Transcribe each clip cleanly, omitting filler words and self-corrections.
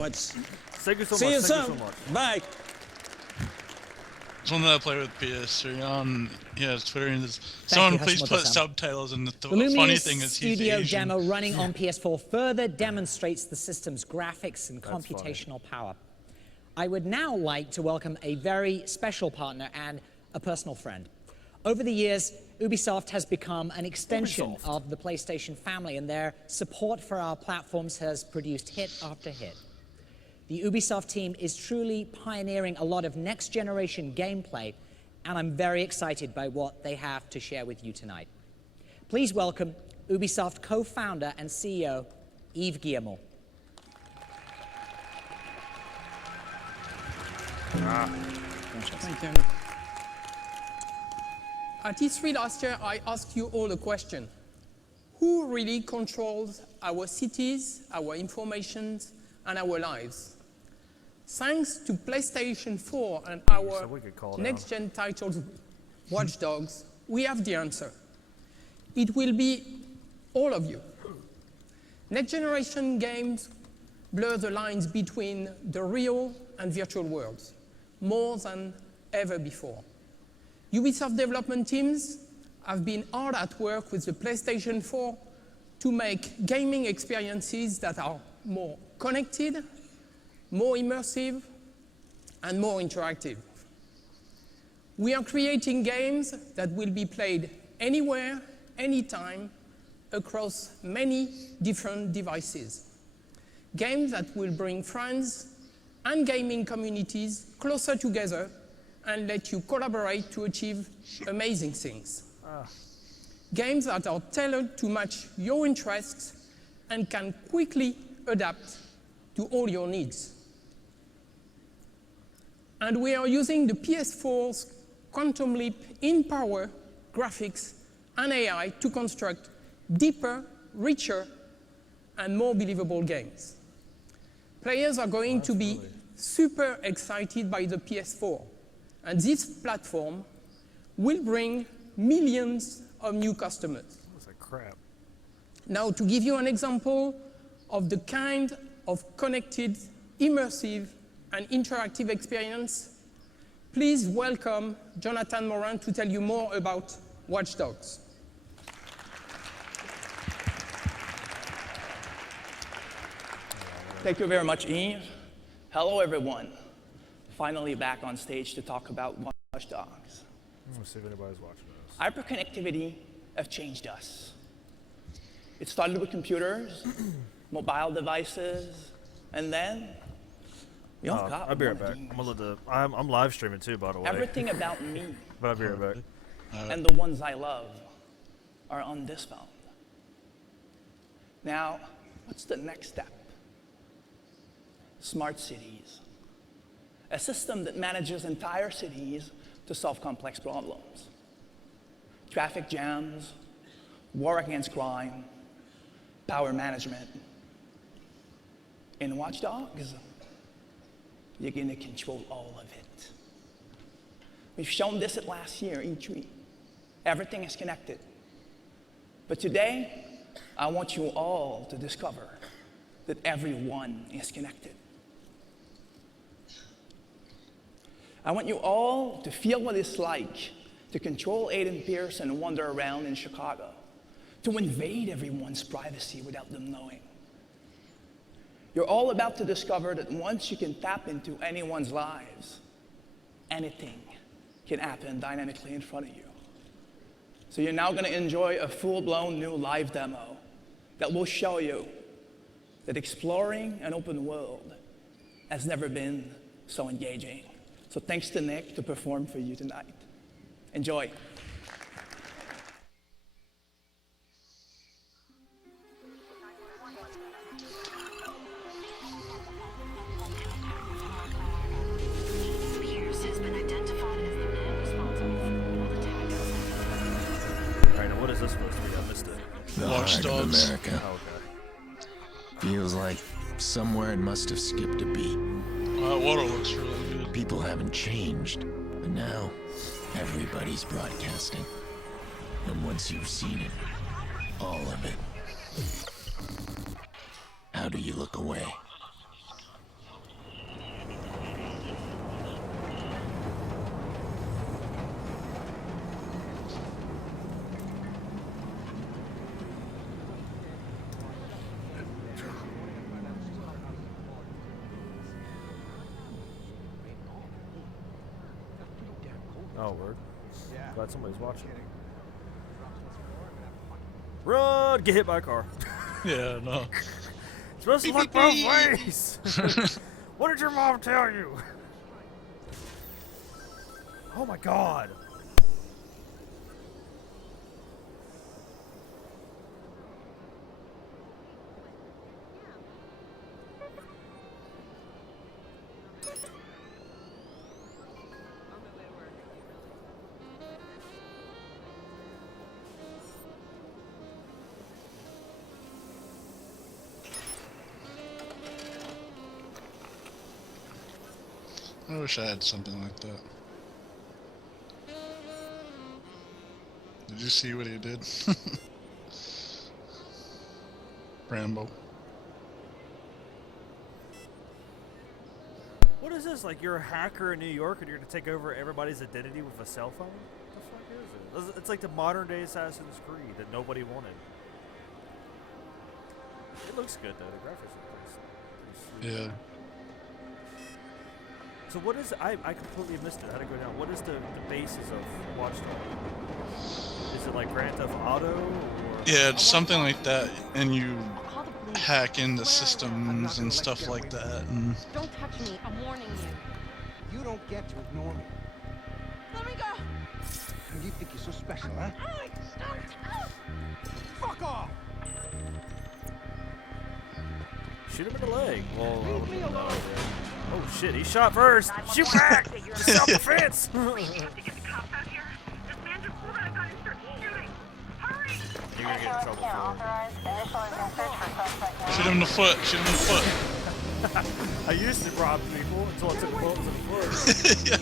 Thank you so See much. you Thank soon. you so much. Bye. Someone that I play with PS3 on Twitter, and someone please put subtitles. And the funny thing is, he's Studio Asian. demo running on PS4 further demonstrates the system's graphics and computational power. I would now like to welcome a very special partner and a personal friend. Over the years, Ubisoft has become an extension of the PlayStation family, and their support for our platforms has produced hit after hit. The Ubisoft team is truly pioneering a lot of next-generation gameplay, and I'm very excited by what they have to share with you tonight. Please welcome Ubisoft co-founder and CEO, Yves Guillemot. Thank you. At E3 last year, I asked you all a question. Who really controls our cities, our information, and our lives? Thanks to PlayStation 4 and our next-gen titles, Watch Dogs, we have the answer. It will be all of you. Next-generation games blur the lines between the real and virtual worlds, more than ever before. Ubisoft development teams have been hard at work with the PlayStation 4 to make gaming experiences that are more connected, more immersive, and more interactive. We are creating games that will be played anywhere, anytime, across many different devices. Games that will bring friends and gaming communities closer together and let you collaborate to achieve amazing things. Games that are tailored to match your interests and can quickly adapt to all your needs. And we are using the PS4's quantum leap in power, graphics, and AI to construct deeper, richer, and more believable games. Players are going to be super excited by the PS4, and this platform will bring millions of new customers. That's like crap. Now, to give you an example of the kind of connected, immersive, and interactive experience, please welcome Jonathan Morin to tell you more about Watch Dogs. Thank you very much, Yves. Hello, everyone. Finally back on stage to talk about Watch Dogs. Let's see if anybody's watching this. Hyperconnectivity has changed us. It started with computers, mobile devices, and then we all got I'll be right back. I'm live streaming too, by the way. Everything about me But I'll be right back. and the ones I love are on this phone. Now, what's the next step? Smart cities. A system that manages entire cities to solve complex problems. Traffic jams, war against crime, power management. In Watch Dogs, you're going to control all of it. We've shown this at last year, E3. Everything is connected. But today, I want you all to discover that everyone is connected. I want you all to feel what it's like to control Aiden Pierce and wander around in Chicago, to invade everyone's privacy without them knowing. You're all about to discover that once you can tap into anyone's lives, anything can happen dynamically in front of you. So you're now going to enjoy a full-blown new live demo that will show you that exploring an open world has never been so engaging. So thanks to Nick to perform for you tonight. Enjoy. Pierce has been identified as the man responsible for all attacks. Alright, now what is this supposed to be? I missed it. The Watch heart of Dogs. America. Oh, okay. Feels like somewhere it must have skipped a beat. That water looks really good. People haven't changed, but now everybody's broadcasting. And once you've seen it, all of it, how do you look away? Oh, word. Glad somebody's watching. Run! Get hit by a car. Yeah, no. It's supposed to look both ways. What did your mom tell you? Oh my god. I wish I had something like that. Did you see what he did? Rambo. What is this? Like you're a hacker in New York and you're gonna take over everybody's identity with a cell phone? What the fuck is it? It's like the modern day Assassin's Creed that nobody wanted. It looks good though. The graphics are pretty Yeah. So what is I completely missed it. How'd it go down? What is the basis of Watch Dogs? Is it like Grand Theft Auto? Or? Yeah, it's something like that, and you hack into systems and stuff like that. And Don't touch me. I'm warning you. You don't get to ignore me. Let me go. You think you're so special, huh? Fuck off. Shoot him in the leg. Well, oh shit, he shot first. Shoot back. Self-defense. You're gonna get in trouble for shoot him in the foot. Shoot him in the foot. I used to rob people until I took bullets in the foot. Yeah.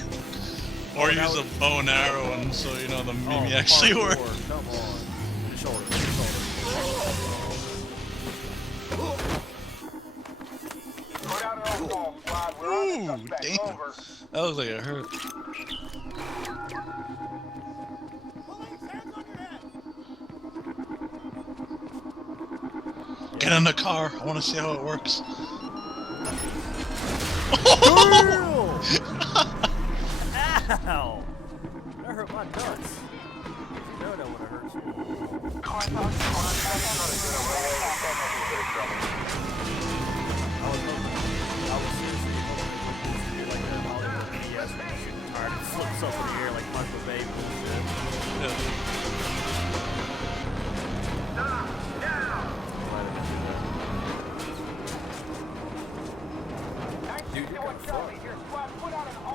Or use a bow and arrow, and so you know the meme actually hardcore. works. Come on. In the shoulder. In the shoulder. Ooh, damn. That looks like it hurt. Get in the car. I want to see how it works. Ow! That hurt my nuts. You know that when it hurts you. I was seriously hoping to do like a Hollywood BS where you shoot tired and flips up in the air like Michael Bay bullshit. Dude, you're kind of fun.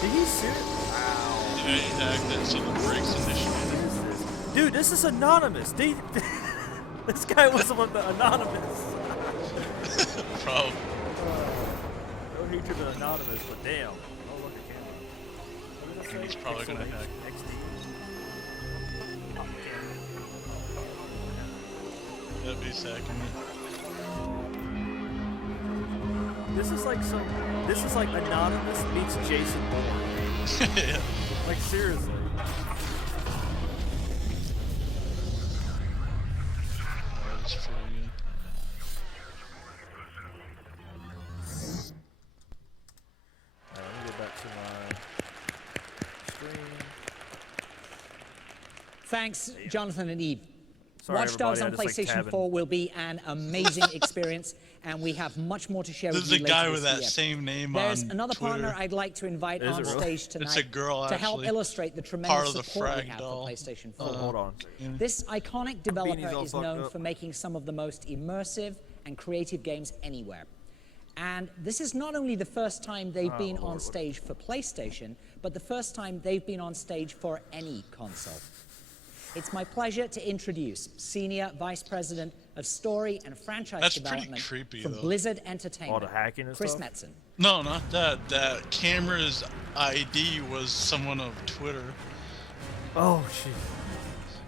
Did he shoot it? Wow. Yeah, he hacked it so the brakes initiated. Dude, this is anonymous. This guy was anonymous. Probably. No hate to the anonymous, but damn. Oh, look at camera. What does that say? He's probably gonna hack. XD. Yep, he's hacking it. This is like anonymous meets Jason Bourne. Yeah. Like seriously. That's pretty good. Alright, let me go back to my screen. Thanks, Jonathan and Eve. Sorry, Watch Dogs on everybody, I just, like, PlayStation tabbing. 4 will be an amazing experience, and we have much more to share This with is you a later guy this with that year. same name There's on another Twitter. partner I'd like to invite Is on it really? stage tonight It's a girl, to help actually. illustrate the tremendous of the support we Frag have Doll. for PlayStation 4. Oh, hold on. This iconic developer all is fucked known up. for making some of the most immersive and creative games anywhere. And this is not only the first time they've been on stage for PlayStation, but the first time they've been on stage for any console. It's my pleasure to introduce Senior Vice President of Story and Franchise That's pretty Development creepy, from though. Blizzard Entertainment, All the hacking and Chris stuff? Metzen. No, not that. That camera's ID was someone of Twitter, Oh shit.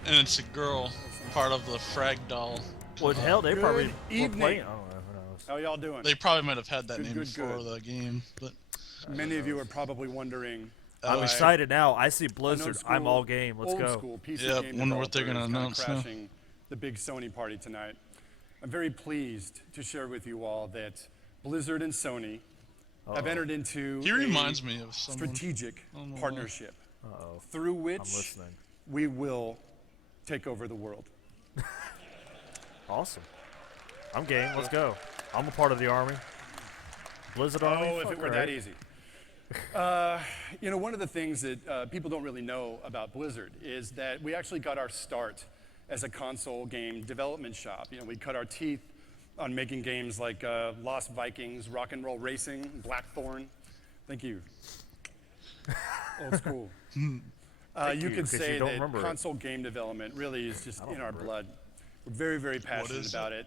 and it's a girl, part of the Frag Doll. Well, hell, they probably were evening. playing. I don't know. Who knows? How y'all doing? They probably might have had that Good, name good, before good. the game, but Many of you are probably wondering. I'm why excited now. I see an Blizzard. old I'm school- all game. Let's old go. School PC Yep, game wonder what they're developer gonna is kinda announce now. crashing the big Sony party tonight. I'm very pleased to share with you all that Blizzard and Sony have entered into He reminds me of someone. strategic partnership through which we will take over the world. Awesome. I'm game. Let's go. I'm a part of the army. Blizzard army. Oh, if it were that easy. You know, one of the things that people don't really know about Blizzard is that we actually got our start as a console game development shop. You know, we cut our teeth on making games like Lost Vikings, Rock and Roll Racing, Blackthorn. Thank you. Old school. You could say that console game development really is just in our blood. We're very, very passionate about it.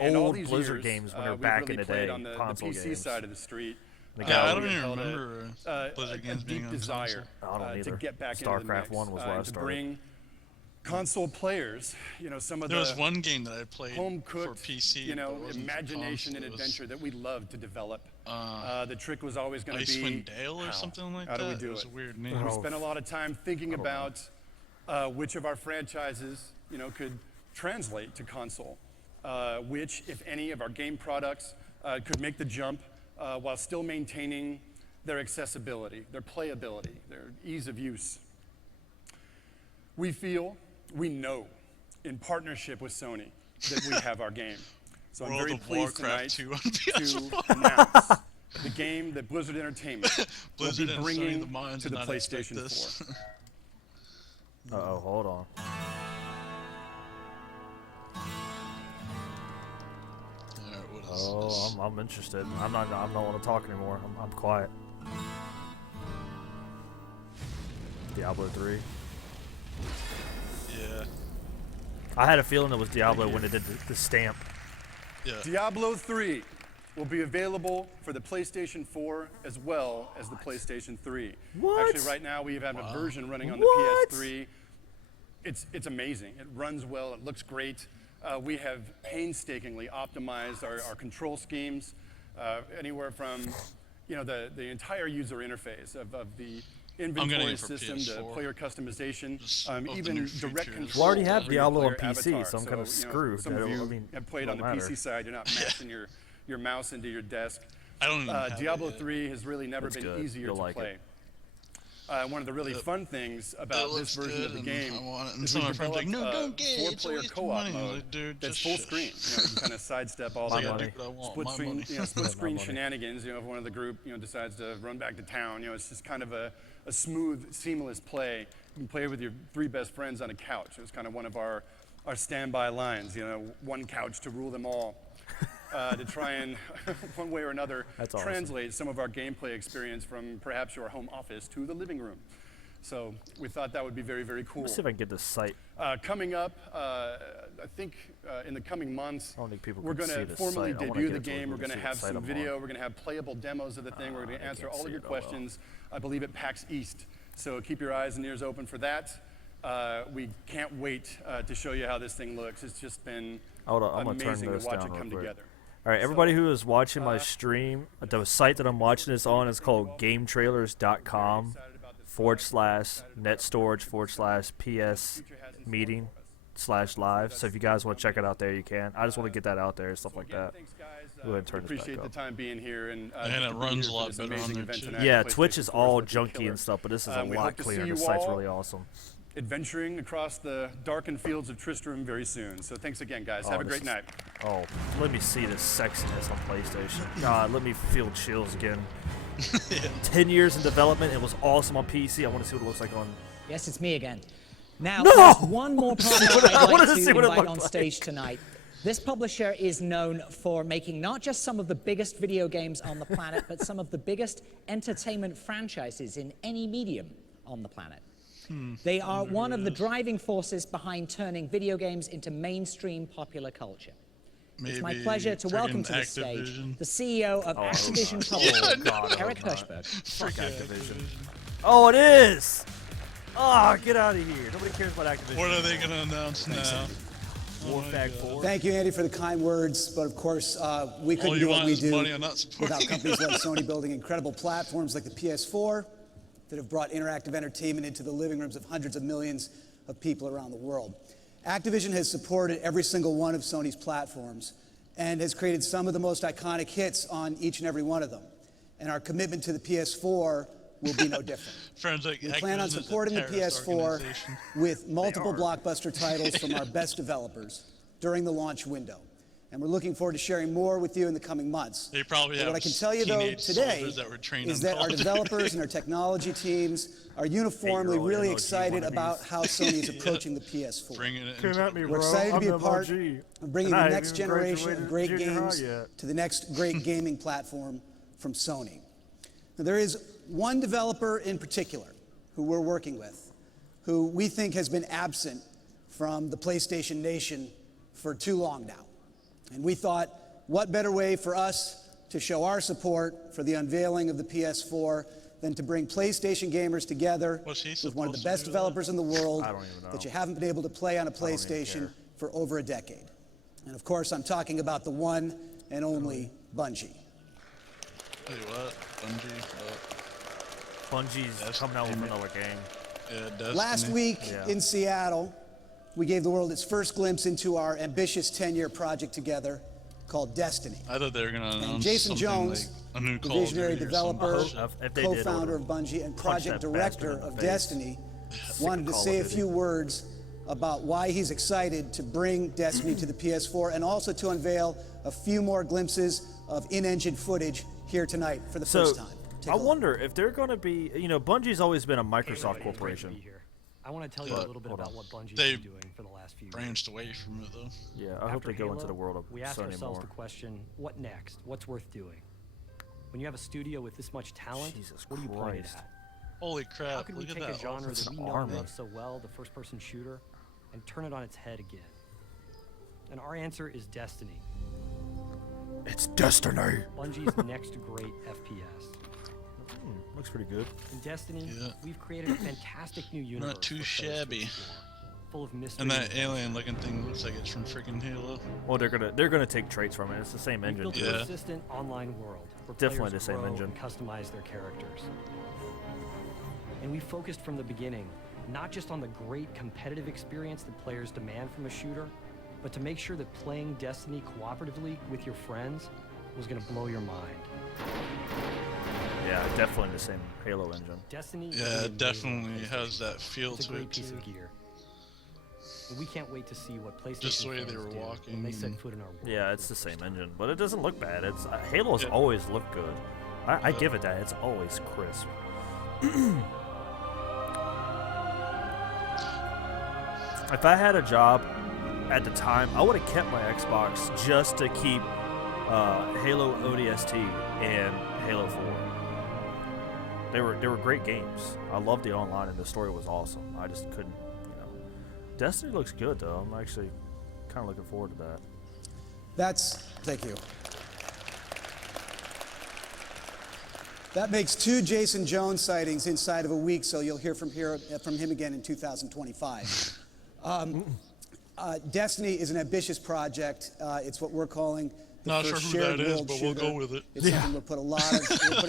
And all these Blizzard years, games when they were we've back really in the played day, on the console PC games. side of the street. Yeah, I don't we even held remember Blizzard games being deep on desire I don't either. to get back into the StarCraft mix, 1 was where I to started. bring console players, you know, some of There the was one game that I played home for cooked, PC. you know, but it wasn't for imagination console. and It was adventure that we love to develop. The trick was always going to be Icewind Dale or something like how that. do we do It was it? a weird name. We spent a lot of time thinking about which of our franchises, you know, could translate to console, which, if any, of our game products could make the jump while still maintaining their accessibility, their playability, their ease of use. We know, in partnership with Sony, that we have our game. So I'm World very of pleased Warcraft tonight 2 on PS4. to announce the game that Blizzard Entertainment Blizzard will and be Sony, bringing the minds to the did not expect PlayStation this. 4. Uh-oh, hold on. Alright, what is Oh, this? I'm interested. I don't want to talk anymore. I'm quiet. Diablo 3. Yeah. I had a feeling it was Diablo when it did the stamp. Yeah. Diablo 3 will be available for the PlayStation 4 as well as the PlayStation 3. What? Actually, right now we have a version running on the What? PS3. It's amazing. It runs well. It looks great. We have painstakingly optimized our control schemes, anywhere from, you know, the entire user interface of the inventory it for system to PS4. player customization, Just of the even new direct features. control. We already have over your Diablo on player PC, avatar. so I'm kind of you know, screwed. Some of you I mean, have played on the don't matter. PC side. You're not mashing your mouse into your desk. I don't even have Diablo it yet. 3 has really never It's been good. easier You'll to like play. it. One of the really fun things That about this looks version of the good, game and I want it. And is some we of my friends are like, developed no, don't get it. It's a four-player waste of co-op money. I was mode like, dude, that's just full shush. screen. You know, you can kind of sidestep all Like, the I do what I want, split my screen, money. split screen money. shenanigans. You know, if one of the group, you know, decides to run back to town, you know, it's just kind of a smooth, seamless play. You can play with your three best friends on a couch. It was kind of one of our standby lines. You know, one couch to rule them all. To try and, one way or another, That's awesome. translate some of our gameplay experience from perhaps your home office to the living room. So we thought that would be very, very cool. Let's see if I can get this site. Coming up, I think in the coming months, I don't think people we're can going see to this formally site. I wanna debut get the it so game. We're people going can to have see the site some I'm video. on. We're going to have playable demos of the thing. We're going to I answer can't all of see your it. Oh, well. questions, I believe, at PAX East. So keep your eyes and ears open for that. We can't wait to show you how this thing looks. It's just been Hold on, I'm gonna turn amazing this to watch down it real come quick. together. All right, everybody who is watching my stream, the site that I'm watching this on is called GameTrailers.com /net/storage/PS meeting /live. So if you guys want to check it out there, you can. I just want to get that out there and stuff like that. Thanks, guys. Go ahead and turn this back Appreciate the up. time being here and And just it to be runs here a for lot this better on amazing there, event too. tonight. Yeah, PlayStation Twitch is 4 all looking junky killer. and stuff, but this is a We lot hope to see cleaner. The you site's all really awesome. adventuring across the darkened fields of Tristram very soon. So thanks again, guys. Have a this great is- night. Oh, let me see this sexiness on PlayStation. God, let me feel chills again. 10 years in development. It was awesome on PC. I want to see what it looks like on. Yes, it's me again. Now, No! there's one more partner I'd wanted like to to see what it invite looked on like. stage tonight. This publisher is known for making not just some of the biggest video games on the planet, but some of the biggest entertainment franchises in any medium on the planet. They are one of the driving forces behind turning video games into mainstream popular culture. It's my Maybe pleasure to welcome friggin' to the stage Activision. the CEO of Activision Publishing, Eric Hirschberg. Fuck Activision. Oh, it is! Oh, get out of here. Nobody cares about Activision. What are they going to announce now? Warfag 4. Thank you, Andy, for the kind words. But of course, we couldn't All you do what want we is do money. I'm not supporting without companies it. like Sony building incredible platforms like the PS4 that have brought interactive entertainment into the living rooms of hundreds of millions of people around the world. Activision has supported every single one of Sony's platforms and has created some of the most iconic hits on each and every one of them. And our commitment to the PS4 will be no different. We plan on supporting the PS4 with multiple blockbuster titles from our best developers during the launch window. And we're looking forward to sharing more with you in the coming months. They probably have what I can tell you, though, today is that our developers and our technology teams are uniformly really excited about how Sony is approaching the PS4. We're excited to be a part of bringing the next generation of great games to the next great gaming platform from Sony. Now, there is one developer in particular who we're working with, who we think has been absent from the PlayStation Nation for too long now. And we thought, what better way for us to show our support for the unveiling of the PS4 than to bring PlayStation gamers together with one of the best developers in the world that you haven't been able to play on a PlayStation for over a decade. And of course, I'm talking about the one and only Bungie. Wait, what? Bungie's coming out with another game. Yeah, Last week in Seattle, we gave the world its first glimpse into our ambitious 10-year project together called Destiny. I thought they were going to announce Jason Jones, like a new the Call of visionary Duty or developer, something. co-founder of Bungie, and project director of Destiny, wanted to say a few words about why he's excited to bring Destiny to the PS4 and also to unveil a few more glimpses of in-engine footage here tonight for the first time. I wonder if they're going to be, you know, Bungie's always been a Microsoft corporation. I want to tell you a little bit about what Bungie's been doing for the last few years. Branched away from it, though. Yeah, I hope they go into the world of we asked Sony ourselves more. the question, what next? What's worth doing? When you have a studio with this much talent, what do you point at? Holy crap, How can we take a genre that we know and love so well, the first-person shooter, and turn it on its head again? And our answer is Destiny. It's Destiny. Bungie's next great FPS. Looks pretty good. In Destiny, we've created a fantastic new universe. Not too shabby. Full of mystery. And that alien-looking thing looks like it's from freaking Halo. Well, they're gonna take traits from it. It's the same engine. We've built a persistent online world where Definitely players the same grow engine. and customize their characters. And we focused from the beginning, not just on the great competitive experience that players demand from a shooter, but to make sure that playing Destiny cooperatively with your friends was going to blow your mind. Yeah, definitely the same Halo engine. Destiny it definitely has that feel it's a to great it piece too. of gear. And we can't wait to see what PlayStation Just the way they fans were do walking. when they set foot in our world. Yeah, it's the same engine, but it doesn't look bad. It's Halo's always looked good. I give it that. It's always crisp. If I had a job at the time, I would have kept my Xbox just to keep Halo ODST and Halo 4. They were great games. I loved the online, and the story was awesome. I just couldn't, you know. Destiny looks good, though. I'm actually kind of looking forward to that. Thank you. That makes 2 Jason Jones sightings inside of a week, so you'll hear from him again in 2025. Destiny is an ambitious project. It's what we're calling the Not first sure who shared that is, world but shooter. we'll go with it. It's something we're putting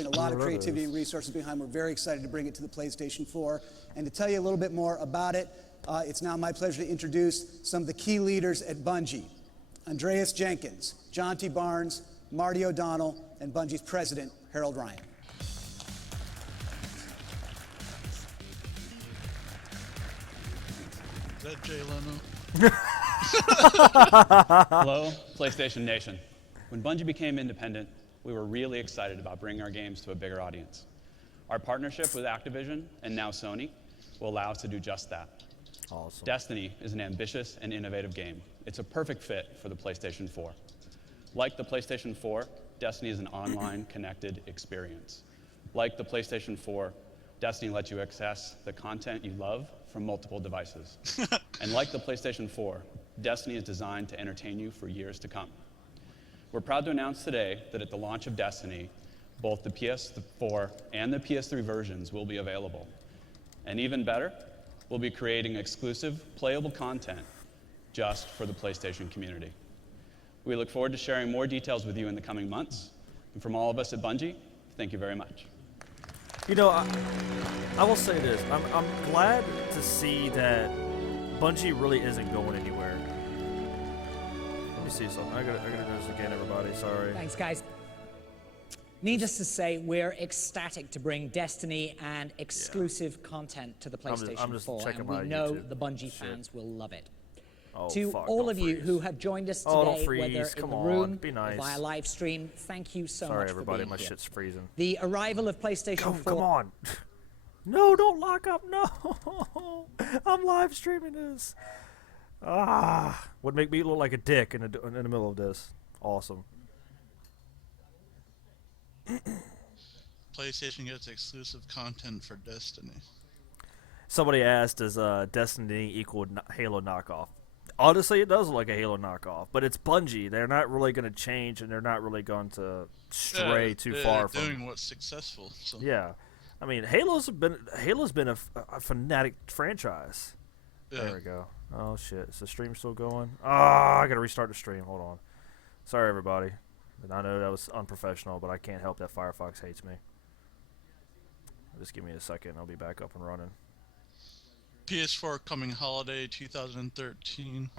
a lot of creativity and resources behind. We're very excited to bring it to the PlayStation 4. And to tell you a little bit more about it, it's now my pleasure to introduce some of the key leaders at Bungie. Andreas Jenkins, John T. Barnes, Marty O'Donnell, and Bungie's president, Harold Ryan. Is that Jay Leno? Hello, PlayStation Nation. When Bungie became independent, we were really excited about bringing our games to a bigger audience. Our partnership with Activision, and now Sony, will allow us to do just that. Awesome. Destiny is an ambitious and innovative game. It's a perfect fit for the PlayStation 4. Like the PlayStation 4, Destiny is an online connected experience. Like the PlayStation 4, Destiny lets you access the content you love from multiple devices. And like the PlayStation 4, Destiny is designed to entertain you for years to come. We're proud to announce today that at the launch of Destiny, both the PS4 and the PS3 versions will be available. And even better, we'll be creating exclusive, playable content just for the PlayStation community. We look forward to sharing more details with you in the coming months. And from all of us at Bungie, thank you very much. You know, I will say this. I'm glad to see that Bungie really isn't going anywhere. Let me see something. I gotta do this again, everybody. Sorry. Thanks, guys. Needless to say, we're ecstatic to bring Destiny and exclusive content to the PlayStation 4, and we know the Bungie fans will love it. To all of you who have joined us today, whether in the room or via live stream, thank you so much for being here. Sorry, everybody, my shit's freezing. The arrival of PlayStation 4... Come on! No, don't lock up, no! I'm live streaming this! Would make me look like a dick in the middle of this. Awesome. PlayStation gets exclusive content for Destiny. Somebody asked, does Destiny equal Halo knockoff? Honestly, it does look like a Halo knockoff, but it's Bungie. They're not really going to change, and they're not really going to stray too far from doing what's successful. So. Yeah, I mean, Halo's been a fanatic franchise. Yeah. There we go. Oh shit, is the stream still going? I gotta restart the stream. Hold on. Sorry, everybody. And I know that was unprofessional, but I can't help that Firefox hates me. Just give me a second. I'll be back up and running. PS4 coming holiday 2013.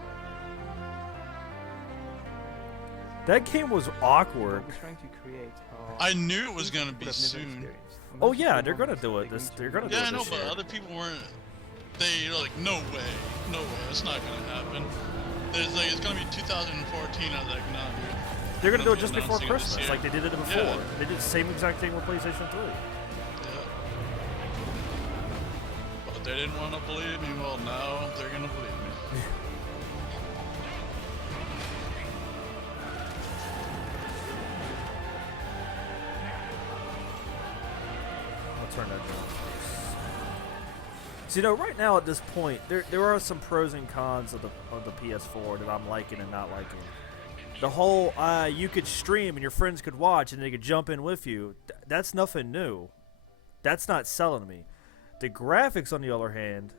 That game was awkward. I knew it was gonna be soon. Oh yeah, they're gonna do it. They're gonna do it. Yeah, I know, but other people weren't. They're like, no way, it's not gonna happen. There's like, it's gonna be 2014. I was like, no, dude. They're gonna do it just before Christmas, like they did it before. Yeah. They did the same exact thing with PlayStation 3. But they didn't want to believe me. Well, now they're gonna believe me. I'll turn that down. So, you know, right now at this point, there are some pros and cons of the PS4 that I'm liking and not liking. The whole you could stream and your friends could watch and they could jump in with you. That's nothing new. That's not selling me. The graphics, on the other hand,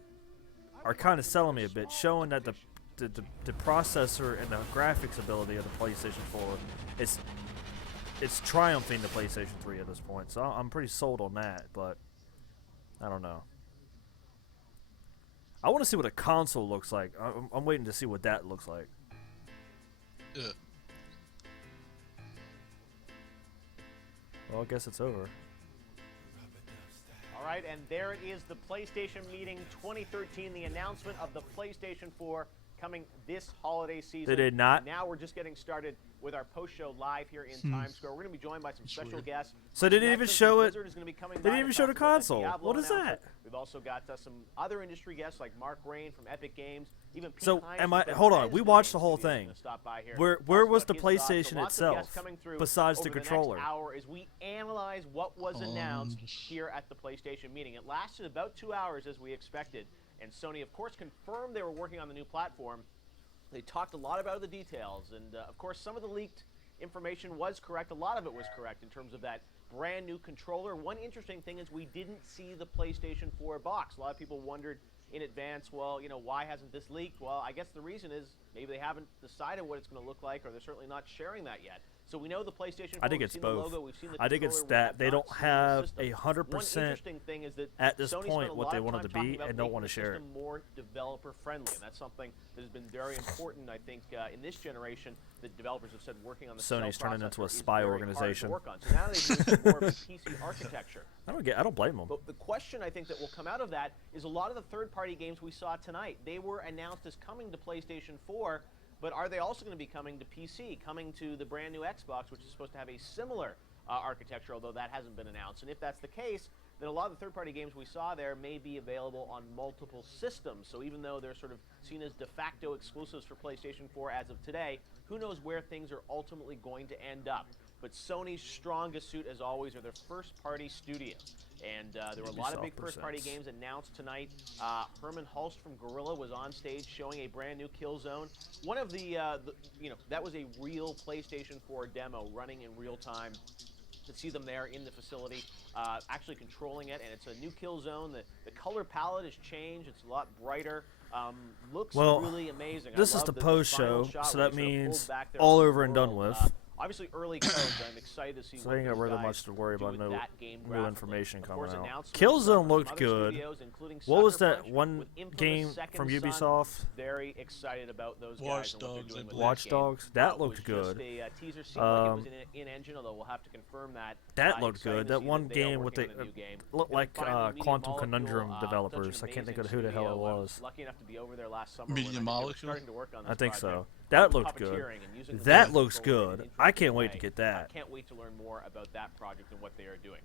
are kind of selling me a bit, showing that the processor and the graphics ability of the PlayStation 4 it's triumphing the PlayStation 3 at this point. So I'm pretty sold on that, but I don't know. I want to see what a console looks like. I'm waiting to see what that looks like. Yeah. Well, I guess it's over. All right, and there it is, the PlayStation Meeting 2013, the announcement of the PlayStation 4 coming this holiday season. They did not. Now we're just getting started with our post-show live here in Times Square. We're going to be joined by some special guests. So they didn't even show it. They didn't even show the console. What is that? We've also got some other industry guests like Mark Rain from Epic Games. Even Pete so Hines hold on. We watched the whole thing. Where was the PlayStation itself besides the controller? The next hour as we analyze what was announced here at the PlayStation Meeting. It lasted about 2 hours as we expected. And Sony, of course, confirmed they were working on the new platform. They talked a lot about the details, and of course, some of the leaked information was correct. A lot of it was correct in terms of that brand new controller. One interesting thing is we didn't see the PlayStation 4 box. A lot of people wondered in advance, well, you know, why hasn't this leaked? Well, I guess the reason is maybe they haven't decided what it's going to look like, or they're certainly not sharing that yet. So we know the PlayStation 4. I think it's both. I think it's that they don't have 100% at this point what they want it to be and don't want to share it. More developer friendly, and that's something that has been very important. I think in this generation, the developers have said working on the Sony's turning into a spy organization. So now they do more of a PC architecture. I don't blame them. But the question I think that will come out of that is a lot of the third-party games we saw tonight. They were announced as coming to PlayStation 4. But are they also going to be coming to PC, coming to the brand new Xbox, which is supposed to have a similar architecture, although that hasn't been announced? And if that's the case, then a lot of the third-party games we saw there may be available on multiple systems. So even though they're sort of seen as de facto exclusives for PlayStation 4 as of today, who knows where things are ultimately going to end up. But Sony's strongest suit, as always, are their first-party studios. And there were a lot of big first-party games announced tonight. Herman Hulst from Guerrilla was on stage showing a brand new Killzone. One of the that was a real PlayStation 4 demo running in real time. To see them there in the facility, actually controlling it, and it's a new Killzone. The color palette has changed. It's a lot brighter. Looks really amazing. This is the post show, so that means all over and done with. Obviously, early codes. I'm excited to see So what they ain't got those really guys much to worry do about. with No that game new graphically. information Of coming course, out. announcements Killzone from looked other good. studios, including What was Sucker that Punch one with Infamous game Second from Son. Ubisoft? Very excited about those Watch guys and what they're Dogs, doing I with Watch that game. Dogs? That Was looked just good. a teaser. Seemed like it was in engine, although we'll have to confirm that. That looked Exciting good. to That see one they are game with working the on a new game. looked And like finally, Media Quantum Molecule, Conundrum such developers. an I can't think amazing of who the hell it studio. I was. lucky enough to be over there last summer. Media when I think they were Molecule? starting to work on this I think so. project. That looked good. Puppeteering and using the That voice looks control in an good. I can't interesting wait to way. get that. I can't wait to learn more about that project and what they are doing.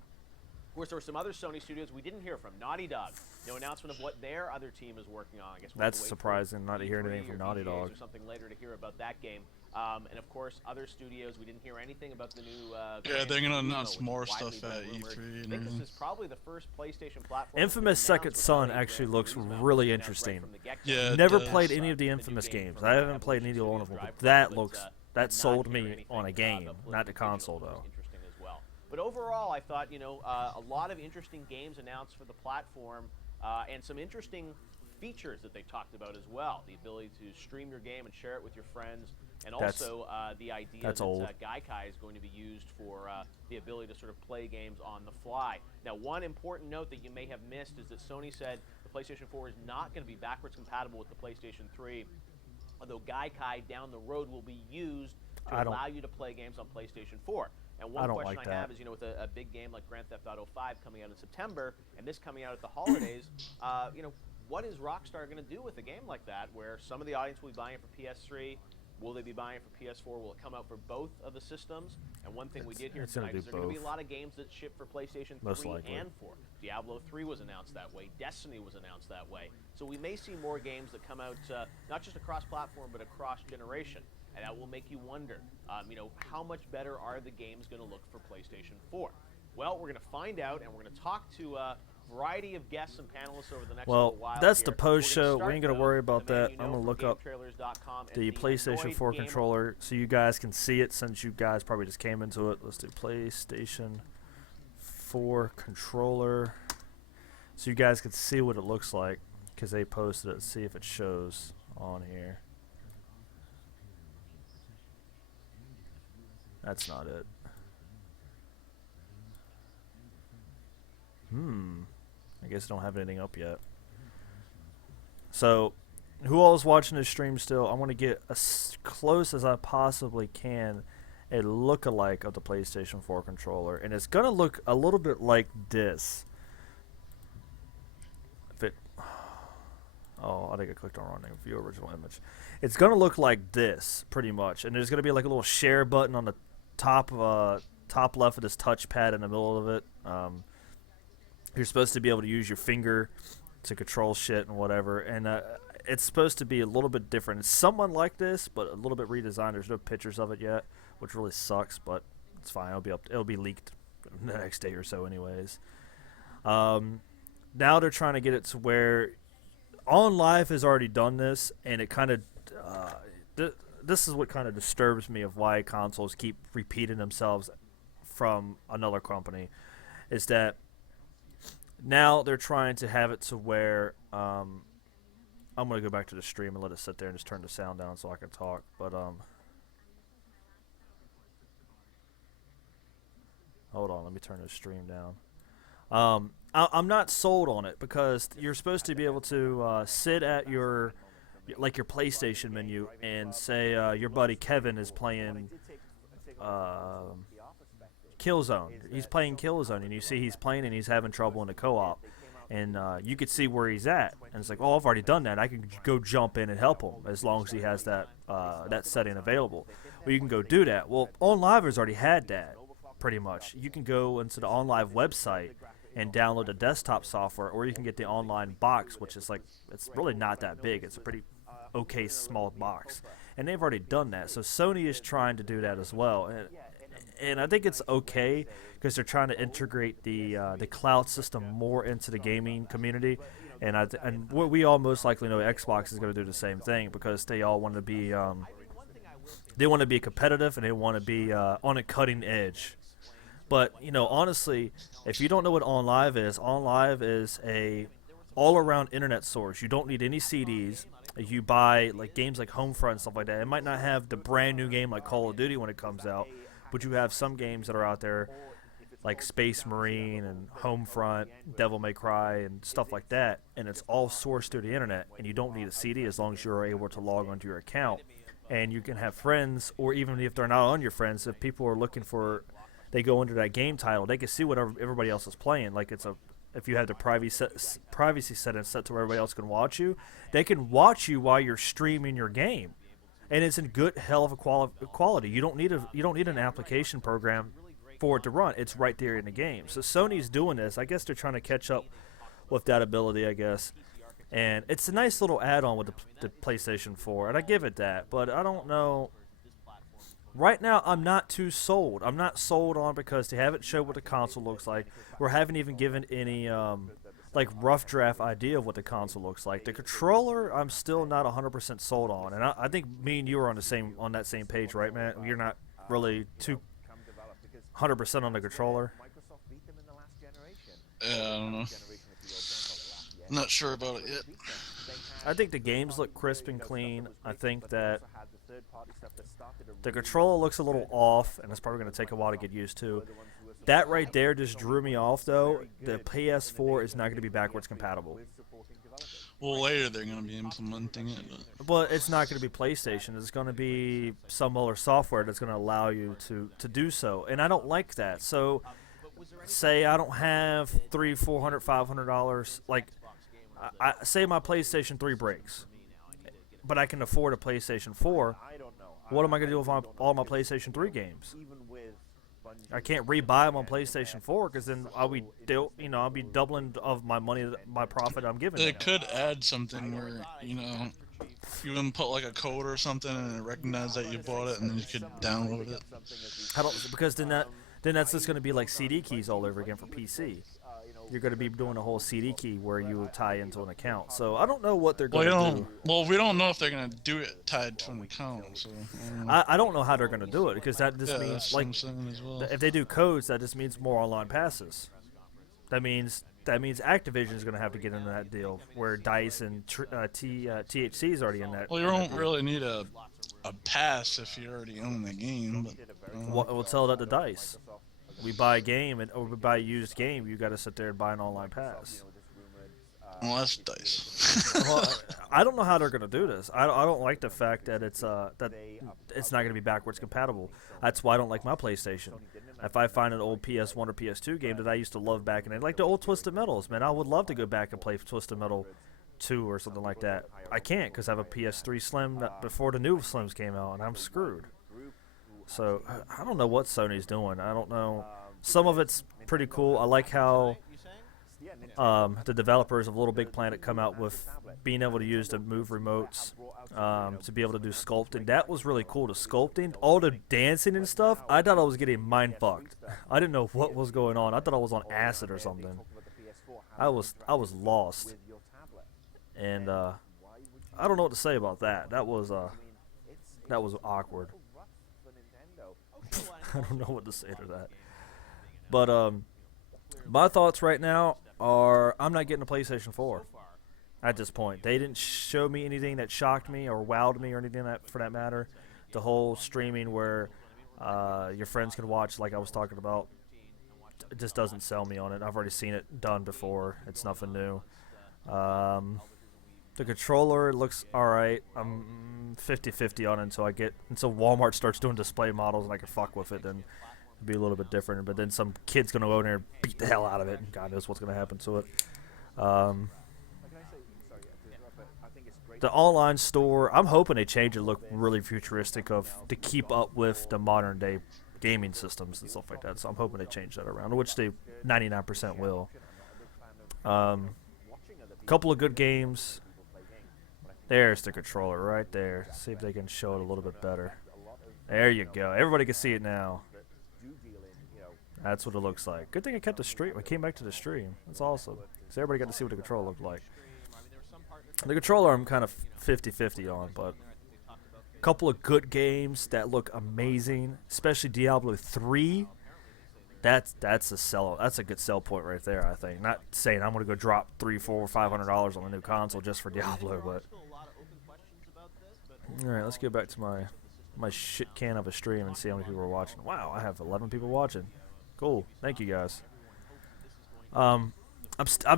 Of course, there were some other Sony studios we didn't hear from. Naughty Dog. No announcement of what their other team is working on. I guess we'll have That's to wait surprising for not to hear E3 anything from or Naughty VGAs Dog. or something later to hear about that game. And of course, other studios we didn't hear anything about the new. Yeah, they're gonna announce which more is widely stuff at been rumored. E3 I and think everything. this is probably the first PlayStation platform. Infamous Second Son actually looks really interesting. Never played any of the Infamous games. I haven't played any one of them, but that sold me on a game, not the console though. Interesting as well. But overall, I thought a lot of interesting games announced for the platform, and some interesting features that they talked about as well. The ability to stream your game and share it with your friends, and also the idea that Gaikai is going to be used for the ability to sort of play games on the fly. Now, one important note that you may have missed is that Sony said the PlayStation 4 is not going to be backwards compatible with the PlayStation 3, although Gaikai down the road will be used to allow you to play games on PlayStation 4. And one question I have is, with a big game like Grand Theft Auto 5 coming out in September, and this coming out at the holidays, what is Rockstar going to do with a game like that, where some of the audience will be buying it for PS3? Will they be buying it for PS4? Will it come out for both of the systems? And one thing we did hear tonight is there are going to be a lot of games that ship for PlayStation 3 and 4. Diablo 3 was announced that way. Destiny was announced that way. So we may see more games that come out not just across platform, but across generation. And that will make you wonder, how much better are the games going to look for PlayStation 4? Well, we're going to find out, and we're going to talk to a variety of guests and panelists over the next little while. That's here. the post show. We ain't going to worry about that. I'm going to look up the PlayStation 4 controller so you guys can see it, since you guys probably just came into it. Let's do PlayStation 4 controller so you guys can see what it looks like, because they posted it. See if it shows on here. That's not it. I guess I don't have anything up yet. So, who all is watching this stream still? I want to get as close as I possibly can a look-alike of the PlayStation 4 controller. And it's going to look a little bit like this. If it... Oh, I think I clicked on the wrong thing. View original image. It's going to look like this, pretty much. And there's going to be like a little share button on the top left of this touchpad in the middle of it. You're supposed to be able to use your finger to control shit and whatever, and it's supposed to be a little bit different. It's somewhat like this, but a little bit redesigned. There's no pictures of it yet, which really sucks, but it's fine. It'll be leaked the next day or so, anyways. Now they're trying to get it to where On Live has already done this, and it kind of this is what kind of disturbs me of why consoles keep repeating themselves from another company, is that now they're trying to have it to where I'm going to go back to the stream and let it sit there and just turn the sound down so I can talk. But hold on, let me turn the stream down. I'm not sold on it, because you're supposed to be able to sit at your PlayStation menu and say your buddy Kevin is playing Killzone. He's playing Killzone, and you see he's playing and he's having trouble in the co-op, and you could see where he's at, and it's like, oh, I've already done that. I can go jump in and help him as long as he has that setting available. Well, you can go do that. Well, OnLive has already had that, pretty much. You can go into the OnLive website and download the desktop software, or you can get the online box, which is like, it's really not that big. It's a pretty okay small box, and they've already done that. So Sony is trying to do that as well, and I think it's okay, because they're trying to integrate the cloud system more into the gaming community, and what we all most likely know, Xbox is going to do the same thing, because they all want to be competitive, and they want to be on a cutting edge. But honestly, if you don't know what OnLive is a all-around internet source. You don't need any CDs. You buy like games like Homefront and stuff like that. It might not have the brand new game like Call of Duty when it comes out, But you have some games that are out there, like Space Marine and Homefront, Devil May Cry, and stuff like that, and it's all sourced through the internet, and you don't need a CD as long as you're able to log onto your account. And you can have friends, or even if they're not on your friends, if people are looking for, they go into that game title, they can see what everybody else is playing. Like if you have the privacy settings set to where everybody else can watch you, they can watch you while you're streaming your game, and it's in good hell of a quality. You don't need an application program for it to run. It's right there in the game. So Sony's doing this. I guess they're trying to catch up with that ability, I guess. And it's a nice little add-on with the PlayStation 4, and I give it that. But I don't know. Right now, I'm not too sold. I'm not sold on because they haven't showed what the console looks like. We haven't even given any like rough draft idea of what the console looks like. The controller, I'm still not 100% sold on, and I think me and you are on that same page, right, man? You're not really too 100% on the controller. Yeah, I don't know. I'm not sure about it yet. I think the games look crisp and clean. I think that the controller looks a little off, and it's probably going to take a while to get used to. That right there just drew me off, though. The PS4 is not going to be backwards compatible. Well, later they're going to be implementing it. But it's not going to be PlayStation. It's going to be some other software that's going to allow you to do so. And I don't like that. So, say I don't have $300, $400, $500. Like, I say my PlayStation 3 breaks, but I can afford a PlayStation 4. What am I going to do with all my PlayStation 3 games? I can't rebuy them on PlayStation 4 because then I'll be doubling of my money, my profit I'm giving. They could add something where you can put like a code or something and it recognizes that you bought it, and then you could download it. Because then that's just going to be like CD keys all over again for PC. You're going to be doing a whole CD key where you tie into an account. So I don't know what they're going to do. Well, we don't know if they're going to do it tied to an account. So I don't know how they're going to do it because that just means like if they do codes, that just means more online passes. That means Activision is going to have to get into that deal where DICE and THC is already in that. Well, you don't really need a pass if you already own the game. But, we'll tell that to DICE. We buy a game or we buy a used game, you got to sit there and buy an online pass. Well, that's DICE. Well, I don't know how they're going to do this. I don't like the fact that it's not going to be backwards compatible. That's why I don't like my PlayStation. If I find an old PS1 or PS2 game that I used to love back in it, like the old Twisted Metals, man, I would love to go back and play Twisted Metal 2 or something like that. I can't because I have a PS3 Slim before the new Slims came out, and I'm screwed. So, I don't know what Sony's doing. I don't know. Some of it's pretty cool. I like how the developers of Little Big Planet come out with being able to use the move remotes to be able to do sculpting. That was really cool, the sculpting. All the dancing and stuff, I thought I was getting mind-fucked. I didn't know what was going on. I thought I was on acid or something. I was lost. And I don't know what to say about that. That was awkward. I don't know what to say to that. But my thoughts right now are I'm not getting a PlayStation 4 at this point. They didn't show me anything that shocked me or wowed me or anything for that matter. The whole streaming where your friends can watch, like I was talking about, it just doesn't sell me on it. I've already seen it done before. It's nothing new. The controller looks alright. I'm 50-50 on it until Walmart starts doing display models and I can fuck with it, then it'll be a little bit different. But then some kid's gonna go in there and beat the hell out of it, and God knows what's gonna happen to it. The online store, I'm hoping they change it to look really futuristic to keep up with the modern day gaming systems and stuff like that. So I'm hoping they change that around, which they 99% will. Couple of good games. There's the controller right there. See if they can show it a little bit better. There you go. Everybody can see it now. That's what it looks like. Good thing I kept the stream. I came back to the stream. That's awesome. So everybody got to see what the controller looked like. The controller I'm kind of 50-50 on, but a couple of good games that look amazing, especially Diablo 3. That's a sell. That's a good sell point right there, I think. Not saying I'm going to go drop $300, $400, $500 on a new console just for Diablo, but all right, let's get back to my my shit can of a stream and see how many people are watching. Wow, I have 11 people watching. Cool. Thank you guys. I'm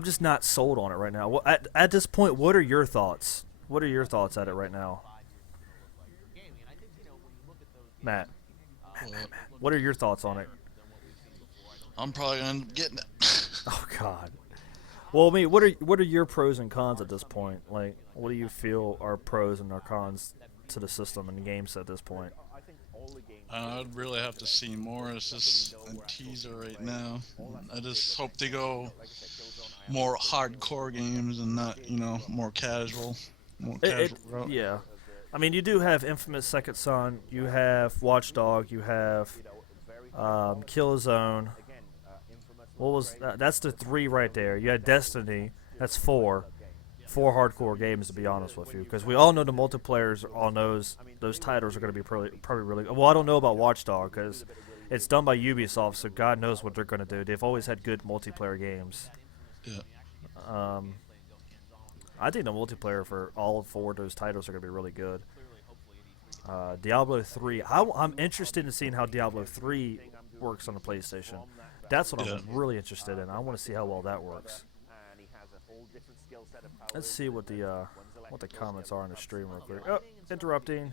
just not sold on it right now. Well, at this point, what are your thoughts? What are your thoughts at it right now? Matt. What are your thoughts on it? I'm probably gonna end up getting it. Oh God. Well, I mean, what are your pros and cons at this point? Like, what do you feel are pros and are cons to the system and the games at this point? I'd really have to see more. It's just a teaser right now. I just hope they go more hardcore games and not, more casual. Yeah. I mean, you do have Infamous Second Son, you have Watchdog, you have Killzone. What was that's the 3 right there. You had Destiny. That's 4. 4 hardcore games, to be honest with you, because we all know the multiplayers on those titles are going to be probably really. Well, I don't know about Watchdog because it's done by Ubisoft, so God knows what they're going to do. They've always had good multiplayer games. Yeah. I think the multiplayer for all 4 of those titles are going to be really good. Diablo 3. I'm interested in seeing how Diablo 3 works on the PlayStation. That's what I'm really interested in. I want to see how well that works. Let's see what the comments are on the stream real quick. Oh, interrupting.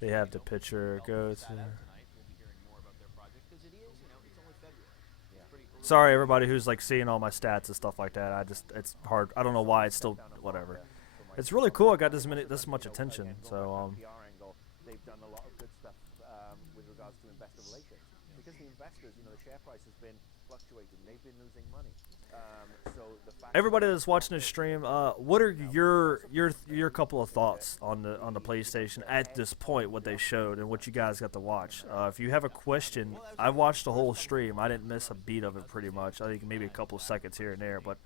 They have the picture. Go to. Sorry, everybody who's like seeing all my stats and stuff like that. It's hard. I don't know why it's still whatever. It's really cool. I got this much attention. So they've done a lot of good stuff with regards to investor relations because the investors, the share price has been fluctuating. They've been losing money. So the fact everybody that's watching this stream, what are your couple of thoughts on the PlayStation at this point? What they showed and what you guys got to watch. If you have a question, I watched the whole stream. I didn't miss a beat of it pretty much. I think maybe a couple of seconds here and there, but.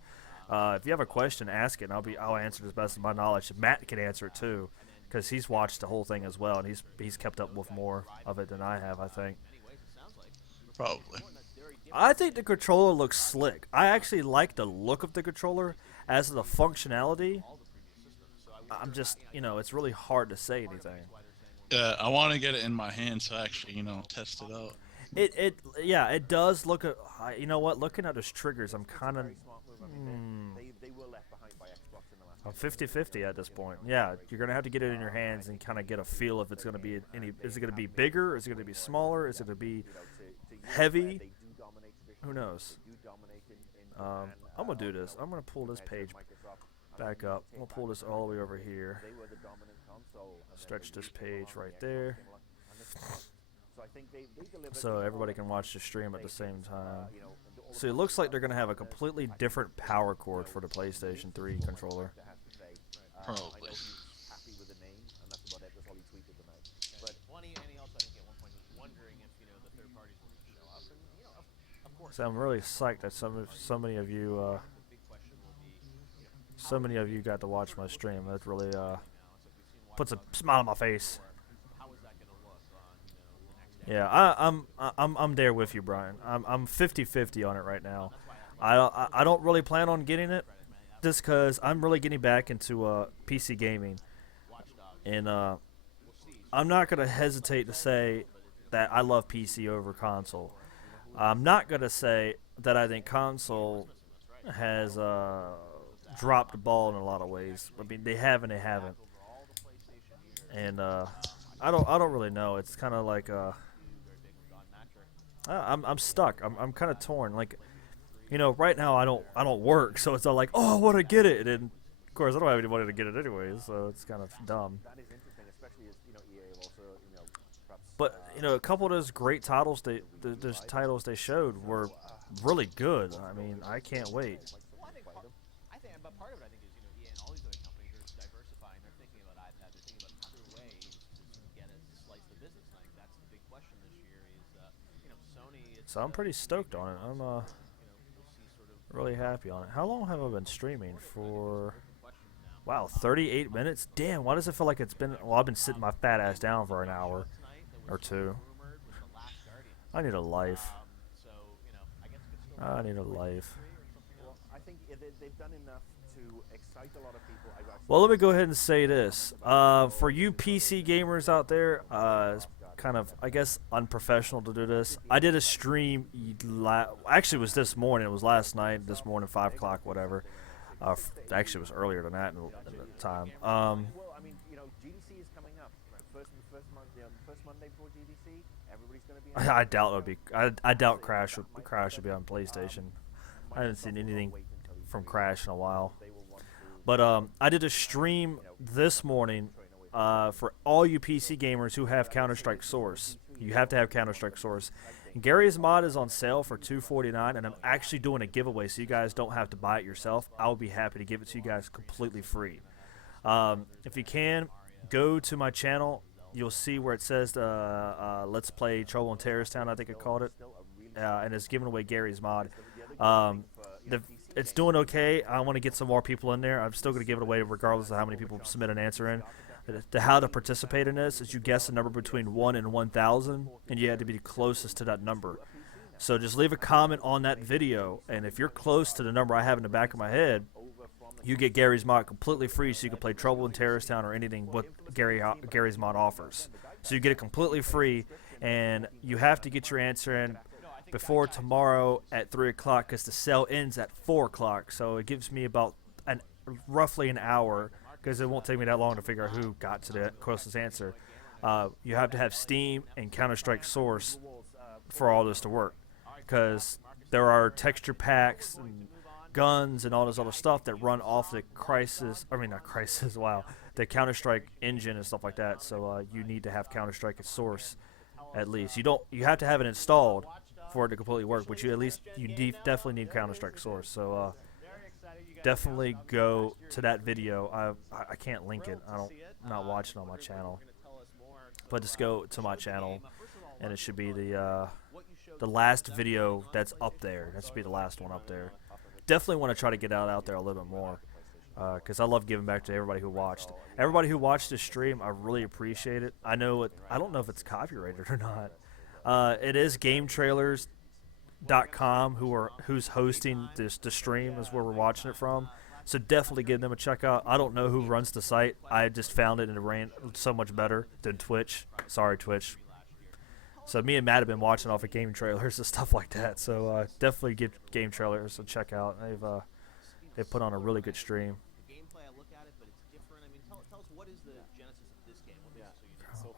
If you have a question, ask it, and I'll answer it as best of my knowledge. Matt can answer it too, because he's watched the whole thing as well, and he's kept up with more of it than I have. I think. Probably. I think the controller looks slick. I actually like the look of the controller. As to the functionality, I'm just it's really hard to say anything. Yeah, I want to get it in my hand to actually test it out. It does look. You know what? Looking at those triggers, I'm kind of. I'm 50-50 at this point. Yeah, you're gonna have to get it in your hands and kind of get a feel if it's gonna be Is it gonna be bigger? Is it gonna be smaller? Is it gonna be heavy? Who knows? I'm gonna do this. I'm gonna pull this page back up. I'm gonna pull this all the way over here. Stretch this page right there. So everybody can watch the stream at the same time. So it looks like they're going to have a completely different power cord for the PlayStation 3 controller. Probably. So I'm really psyched that so many of you got to watch my stream. That really puts a smile on my face. Yeah, I'm there with you, Brian. I'm 50-50 on it right now. I don't really plan on getting it, just because I'm really getting back into PC gaming, and I'm not gonna hesitate to say that I love PC over console. I'm not gonna say that I think console has dropped the ball in a lot of ways. I mean, they have and they haven't, and I don't really know. It's kind of like I'm stuck. I'm kind of torn. Like, right now I don't work, so it's not like, oh, I want to get it, and of course I don't have any money to get it anyways, so it's kind of dumb. But a couple of those great titles those titles they showed were really good. I mean, I can't wait. But part of it, I think, is EA and all these other companies are diversifying. They're thinking about iPad. They're thinking about other ways to get a slice of the business. And I think that's the big question this year. Is Sony? So I'm pretty stoked on it. I'm really happy on it. How long have I been streaming for? Wow, 38 minutes. Damn, why does it feel like it's been? Well, I've been sitting my fat ass down for an hour or two. I need a life. I need a life. think they've done enough to excite a lot of people. Well, let me go ahead and say this. For you PC gamers out there, it's kind of, I guess, unprofessional to do this. I did a stream, actually it was this morning, it was last night, this morning, 5 o'clock, whatever. Actually, it was earlier than that in the time. Well, I mean, you know, GDC is coming up. First Monday before GDC, everybody's going to be. I doubt it would be. I doubt Crash would be on PlayStation. I haven't seen anything from Crash in a while. But I did a stream this morning for all you PC gamers who have Counter-Strike Source. You have to have Counter-Strike Source. And Gary's mod is on sale for $249, and I'm actually doing a giveaway so you guys don't have to buy it yourself. I'll be happy to give it to you guys completely free. If you can, go to my channel. You'll see where it says Let's Play Trouble in Terrorist Town, I think I called it. And it's giving away Gary's mod. It's doing okay. I want to get some more people in there. I'm still going to give it away regardless of how many people submit an answer in. How to participate in this is you guess a number between 1 and 1,000, and you have to be closest to that number. So just leave a comment on that video, and if you're close to the number I have in the back of my head, you get Gary's mod completely free, so you can play Trouble in Terrorist Town or anything what Gary's mod offers. So you get it completely free, and you have to get your answer in before tomorrow at 3 o'clock because the sale ends at 4 o'clock. So it gives me about roughly an hour because it won't take me that long to figure out who got to the closest answer. You have to have Steam and Counter-Strike Source for all this to work because there are texture packs and guns and all this other stuff that run off the the Counter-Strike engine and stuff like that. So you need to have Counter-Strike at Source at least. You have to have it installed for it to completely work, but you definitely need Counter-Strike Source. So definitely go to that video. I can't link it. I'm not watching on my channel, but just go to my channel, and it should be the last video that's up there. That should be the last one up there. Definitely want to try to get out there a little bit more because I love giving back to everybody who watched. Everybody who watched this stream, I really appreciate it. I don't know if it's copyrighted or not. It is GameTrailers.com who's hosting the stream is where we're watching it from. So definitely give them a check out. I don't know who runs the site. I just found it and it ran so much better than Twitch. Sorry, Twitch. So me and Matt have been watching off of GameTrailers and stuff like that. So definitely give GameTrailers a check out. They've put on a really good stream.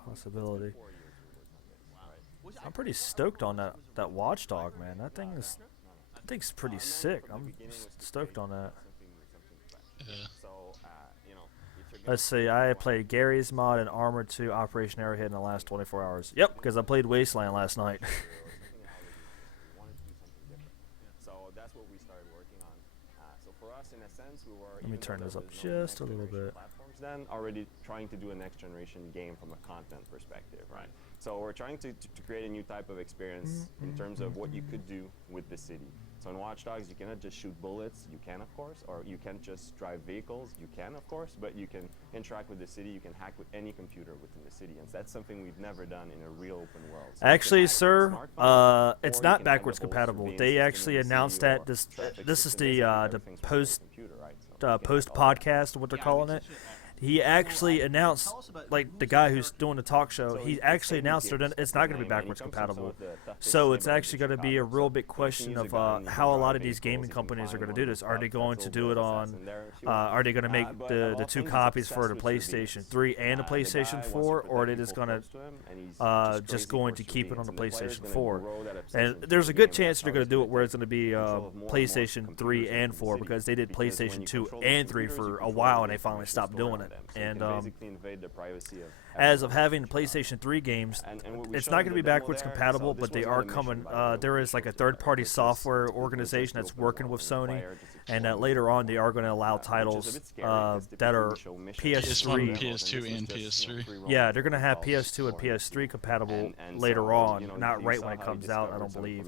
Possibility. I'm pretty stoked on that Watchdog, man. That thing's pretty sick. I'm stoked on that. Yeah. Let's see. I played Gary's mod and Armored 2 Operation Arrowhead in the last 24 hours. Yep, because I played Wasteland last night. Let me turn this up just a little bit. Then already trying to do a next generation game from a content perspective, right? So we're trying to create a new type of experience in terms of what you could do with the city. So in Watch Dogs, you cannot just shoot bullets, you can of course, or you can't just drive vehicles, you can of course, but you can interact with the city, you can hack with any computer within the city, and that's something we've never done in a real open world. So actually, sir, it's not backwards compatible. They actually announced that this is the post podcast, what they're calling it. He actually announced, like the guy who's doing the talk show, he actually announced that it's not going to be backwards compatible. So it's actually going to be a real big question of how a lot of these gaming companies are going to do this. Are they going to do it on, are they going to make the two copies for the PlayStation 3 and the PlayStation 4, or are they just going to keep it on the PlayStation 4? And there's a good chance they're going to do it where it's going to be PlayStation 3 and 4 because they did PlayStation 2 and 3 for a while and they finally stopped doing it. And as of having the PlayStation 3 games, it's not going to be backwards compatible, but they are coming. There is like a third-party software organization that's working with Sony, and later on they are going to allow titles that are PS3, PS2, and PS3. Yeah, they're going to have PS2 and PS3 compatible later on, not right when it comes out, I don't believe.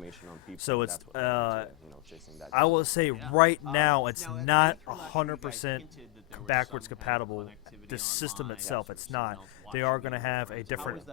So it's, I will say right now, it's not 100% backwards compatible. The system itself, it's not. they are going to have a different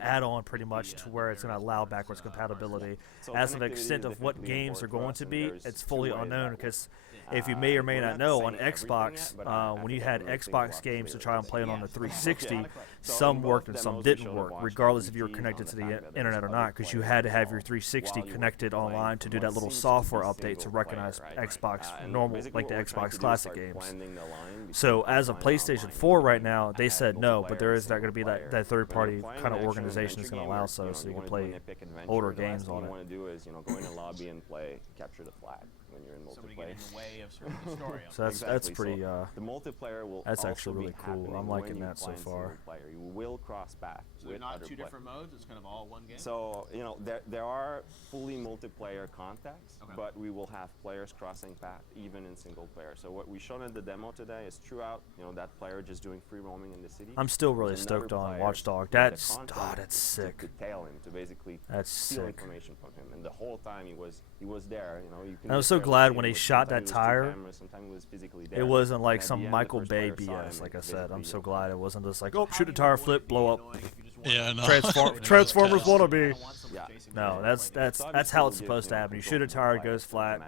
add-on pretty much to where it's going to allow backwards compatibility. As an extent of what games are going to be, it's fully unknown because if you may or may not know, on Xbox, when you had Xbox games to try and play it on the 360, some worked and some didn't work, regardless if you were connected to the internet or not, because you had to have your 360 connected online to do that little software update to recognize Xbox normal, like the Xbox Classic games. So as of PlayStation 4 right now, they said no, but there is not going to be that third-party kind of organization that's going to allow so you can play older games on it. What you want to do is, go in a lobby and play capture the flag when you're in multiplayer. In the way of sort of the story. So that's pretty. The multiplayer will that's also actually really be cool. I'm liking that so far. You will cross paths. So they're not two different modes. It's kind of all one game. So there are fully multiplayer contacts, but we will have players crossing path even in single player. So what we showed in the demo today is throughout, that player just doing free roaming in the city. I'm still really stoked on Watchdog. That's sick. To tail him, to basically steal information from him, and the whole time he was there. You can I was so glad when he shot that tire. It wasn't like some Michael Bay BS. Like I said, I'm so glad it wasn't just like, oh, shoot a tire, flip, blow up. Yeah, no. Transformers wannabe. No, that's how it's supposed to happen. You shoot a tire, it goes flat,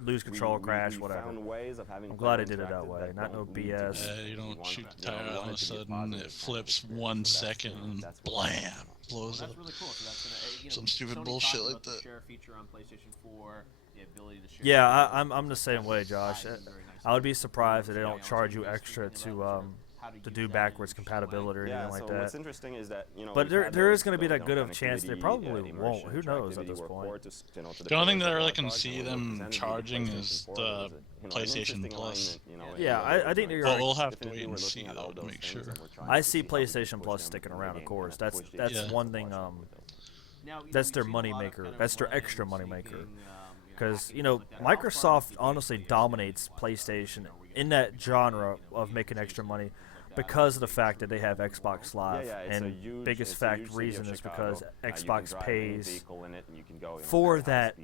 lose control, crash, whatever. I'm glad they did it that way, not no BS. Yeah, you don't shoot the tire, all of a sudden it flips 1 second and blam, blows up. Some stupid bullshit like that. Yeah, I'm the same way, Josh. I would be surprised if they don't charge you extra to do backwards compatibility or anything like that. What's interesting is that, but there is going to be that good of a chance they probably won't. Who knows at this point? The only thing that I really can see them charging is the PlayStation Plus. Yeah, I think they're. But we'll have to wait and see though to make sure. I see PlayStation Plus sticking around, of course. That's one thing. That's their money maker. That's their extra money maker. Because Microsoft honestly dominates PlayStation in that genre of making extra money because of the fact that they have Xbox Live. And biggest reason is because Xbox pays for that,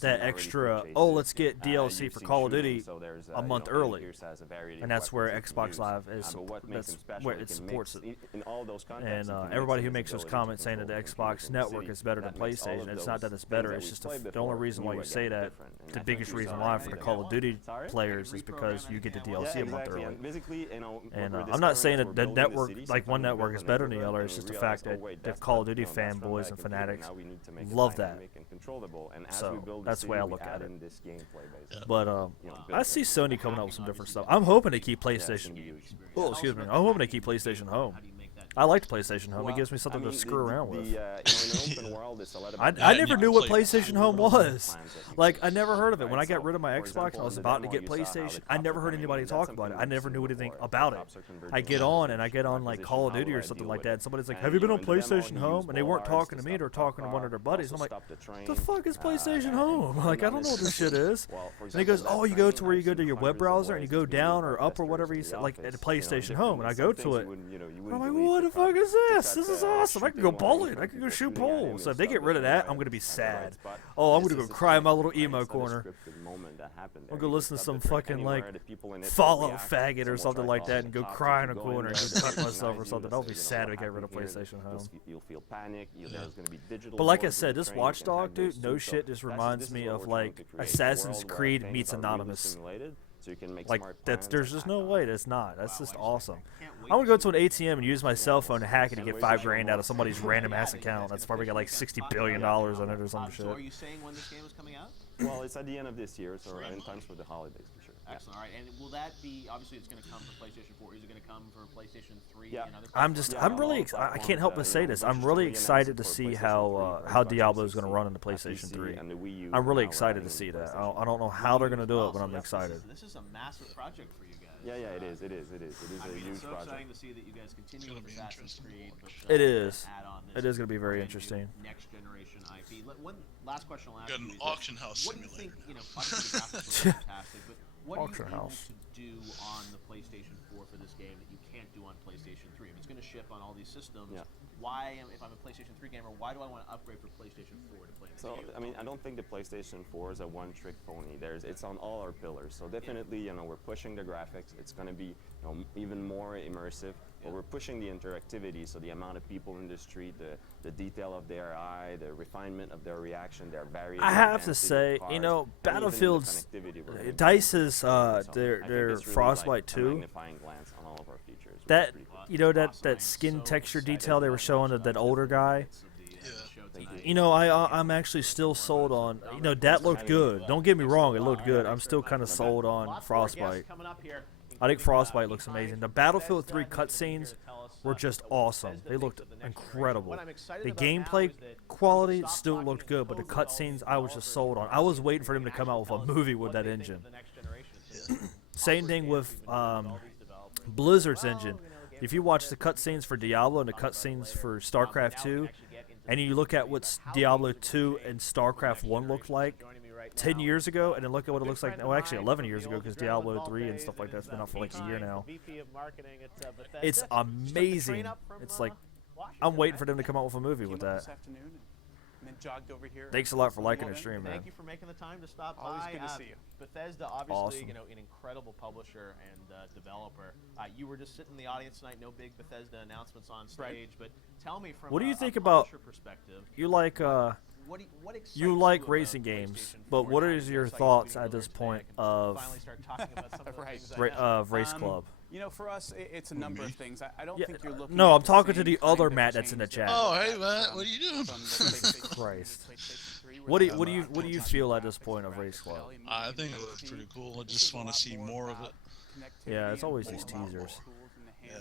that extra, let's get DLC for Call of Duty a month early. And that's where Xbox Live is, that's where it supports it. And everybody who makes those comments saying that the Xbox network is better than PlayStation, it's not that it's better, it's just the only reason why you say that, the biggest reason why for the Call of Duty players is because you get the DLC a month early. And I'm not saying that the network, like one network is better than the other, it's just the fact that the Call of Duty fanboys and fanatics love that. So that's the way I look at it. But I see Sony coming up with some different stuff. I'm hoping they keep PlayStation. Oh, excuse me. I'm hoping they keep PlayStation Home. I like the PlayStation Home. It gives me something to screw around with. I never knew what PlayStation Home was. Like, I never heard of it. When I got rid of my Xbox and I was about to get PlayStation, I never heard anybody talk about it. I never knew anything about it. I get on like Call of Duty or something like that, and somebody's like, have you been on PlayStation Home? And they weren't talking to me, they were talking to one of their buddies. I'm like, what the fuck is PlayStation Home? Like, I don't know what this shit is. And he goes, oh, you go to where you go to your web browser and you go down or up or whatever you said, like at the PlayStation Home. And I go to it. And I'm like, what the fuck is this? This is awesome. I can go bowling. I can go shoot poles. So if they get rid of that, I'm going to be sad. Oh, I'm going to go cry in my little emo corner. I'll go listen to some fucking, like, Fallout faggot or something like that and go cry in a corner and go cut myself or something. I'll be sad if I get rid of PlayStation Home. But like I said, this Watchdog, dude, no shit, just reminds me of, like, Assassin's Creed meets Anonymous. Like, there's just no way that's not. That's just awesome. I want to go to an ATM and use my cell phone to hack it and get $5 grand out of somebody's random ass account. That's probably got like $60 billion on it or some shit. So are you saying when this game is coming out? Well, it's at the end of this year, so in times for the holidays, for sure. Excellent. All right, and will that be, obviously it's going to come for PlayStation 4. Is it going to come for PlayStation 3 and other platforms? I'm really, I can't help but say this. I'm really excited to see how Diablo is going to run in the PlayStation 3. I'm really excited to see that. I don't know how they're going to do it, but I'm excited. This is a massive project for you guys. Yeah, it is. It is a huge so project. exciting to see that you guys continue with Assassin's Creed. It is. It is going to be very interesting. Next generation IP. One last question I'll ask you. Got an auction house what simulator. Do you think, obviously the graphics are fantastic, but what auction are you able house. to do on the PlayStation 4 for this game that you can't do on PlayStation 3? If it's going to ship on all these systems, why, if I'm a PlayStation 3 gamer, why do I want to upgrade for PlayStation 4 to play this game? I mean, I don't think the PlayStation 4 is a one-trick pony. It's on all our pillars. So definitely, we're pushing the graphics. It's going to be, even more immersive. but we're pushing the interactivity, so the amount of people in the street, the detail of their eye, the refinement of their reaction, their various. I have to say, you know, Battlefield's DICE's their Frostbite 2. That that skin texture detail they were showing of that older guy. You know, I'm actually still sold on. You know, that looked good. Don't get me wrong, it looked good. I'm still kind of sold on Frostbite. I think Frostbite looks amazing. The Battlefield 3 cutscenes were just awesome. They looked incredible. The gameplay quality still looked good, but the cutscenes I was just sold on. I was waiting for them to come out with a movie with that engine. Same thing with Blizzard's engine. If you watch the cutscenes for Diablo and the cutscenes for StarCraft 2, and you look at what Diablo 2 and StarCraft 1 looked like 10 years ago, and then look at what it looks like now, actually 11 years ago, because Diablo 3 and stuff like that's been out for like a year now. It's amazing. It's like, I'm waiting for them to come out with a movie with that. Thanks a lot for liking the stream, man. Thank you for making the time to stop by. Always good to see you. Bethesda, obviously, you know, an incredible publisher and developer. You were just sitting in the audience tonight. No big Bethesda announcements on stage, but tell me from what do you think a about perspective? You like you like racing games, but what is your thoughts at this point of Race Club? You know, for us, it's a number of things. I don't think you're looking. No, I'm talking to the other Matt that's in the chat. Oh, hey Matt, what are you doing? Christ. What do you feel at this point of Race Club? I think it looks pretty cool. I just want to see more of it. Yeah, it's always these teasers.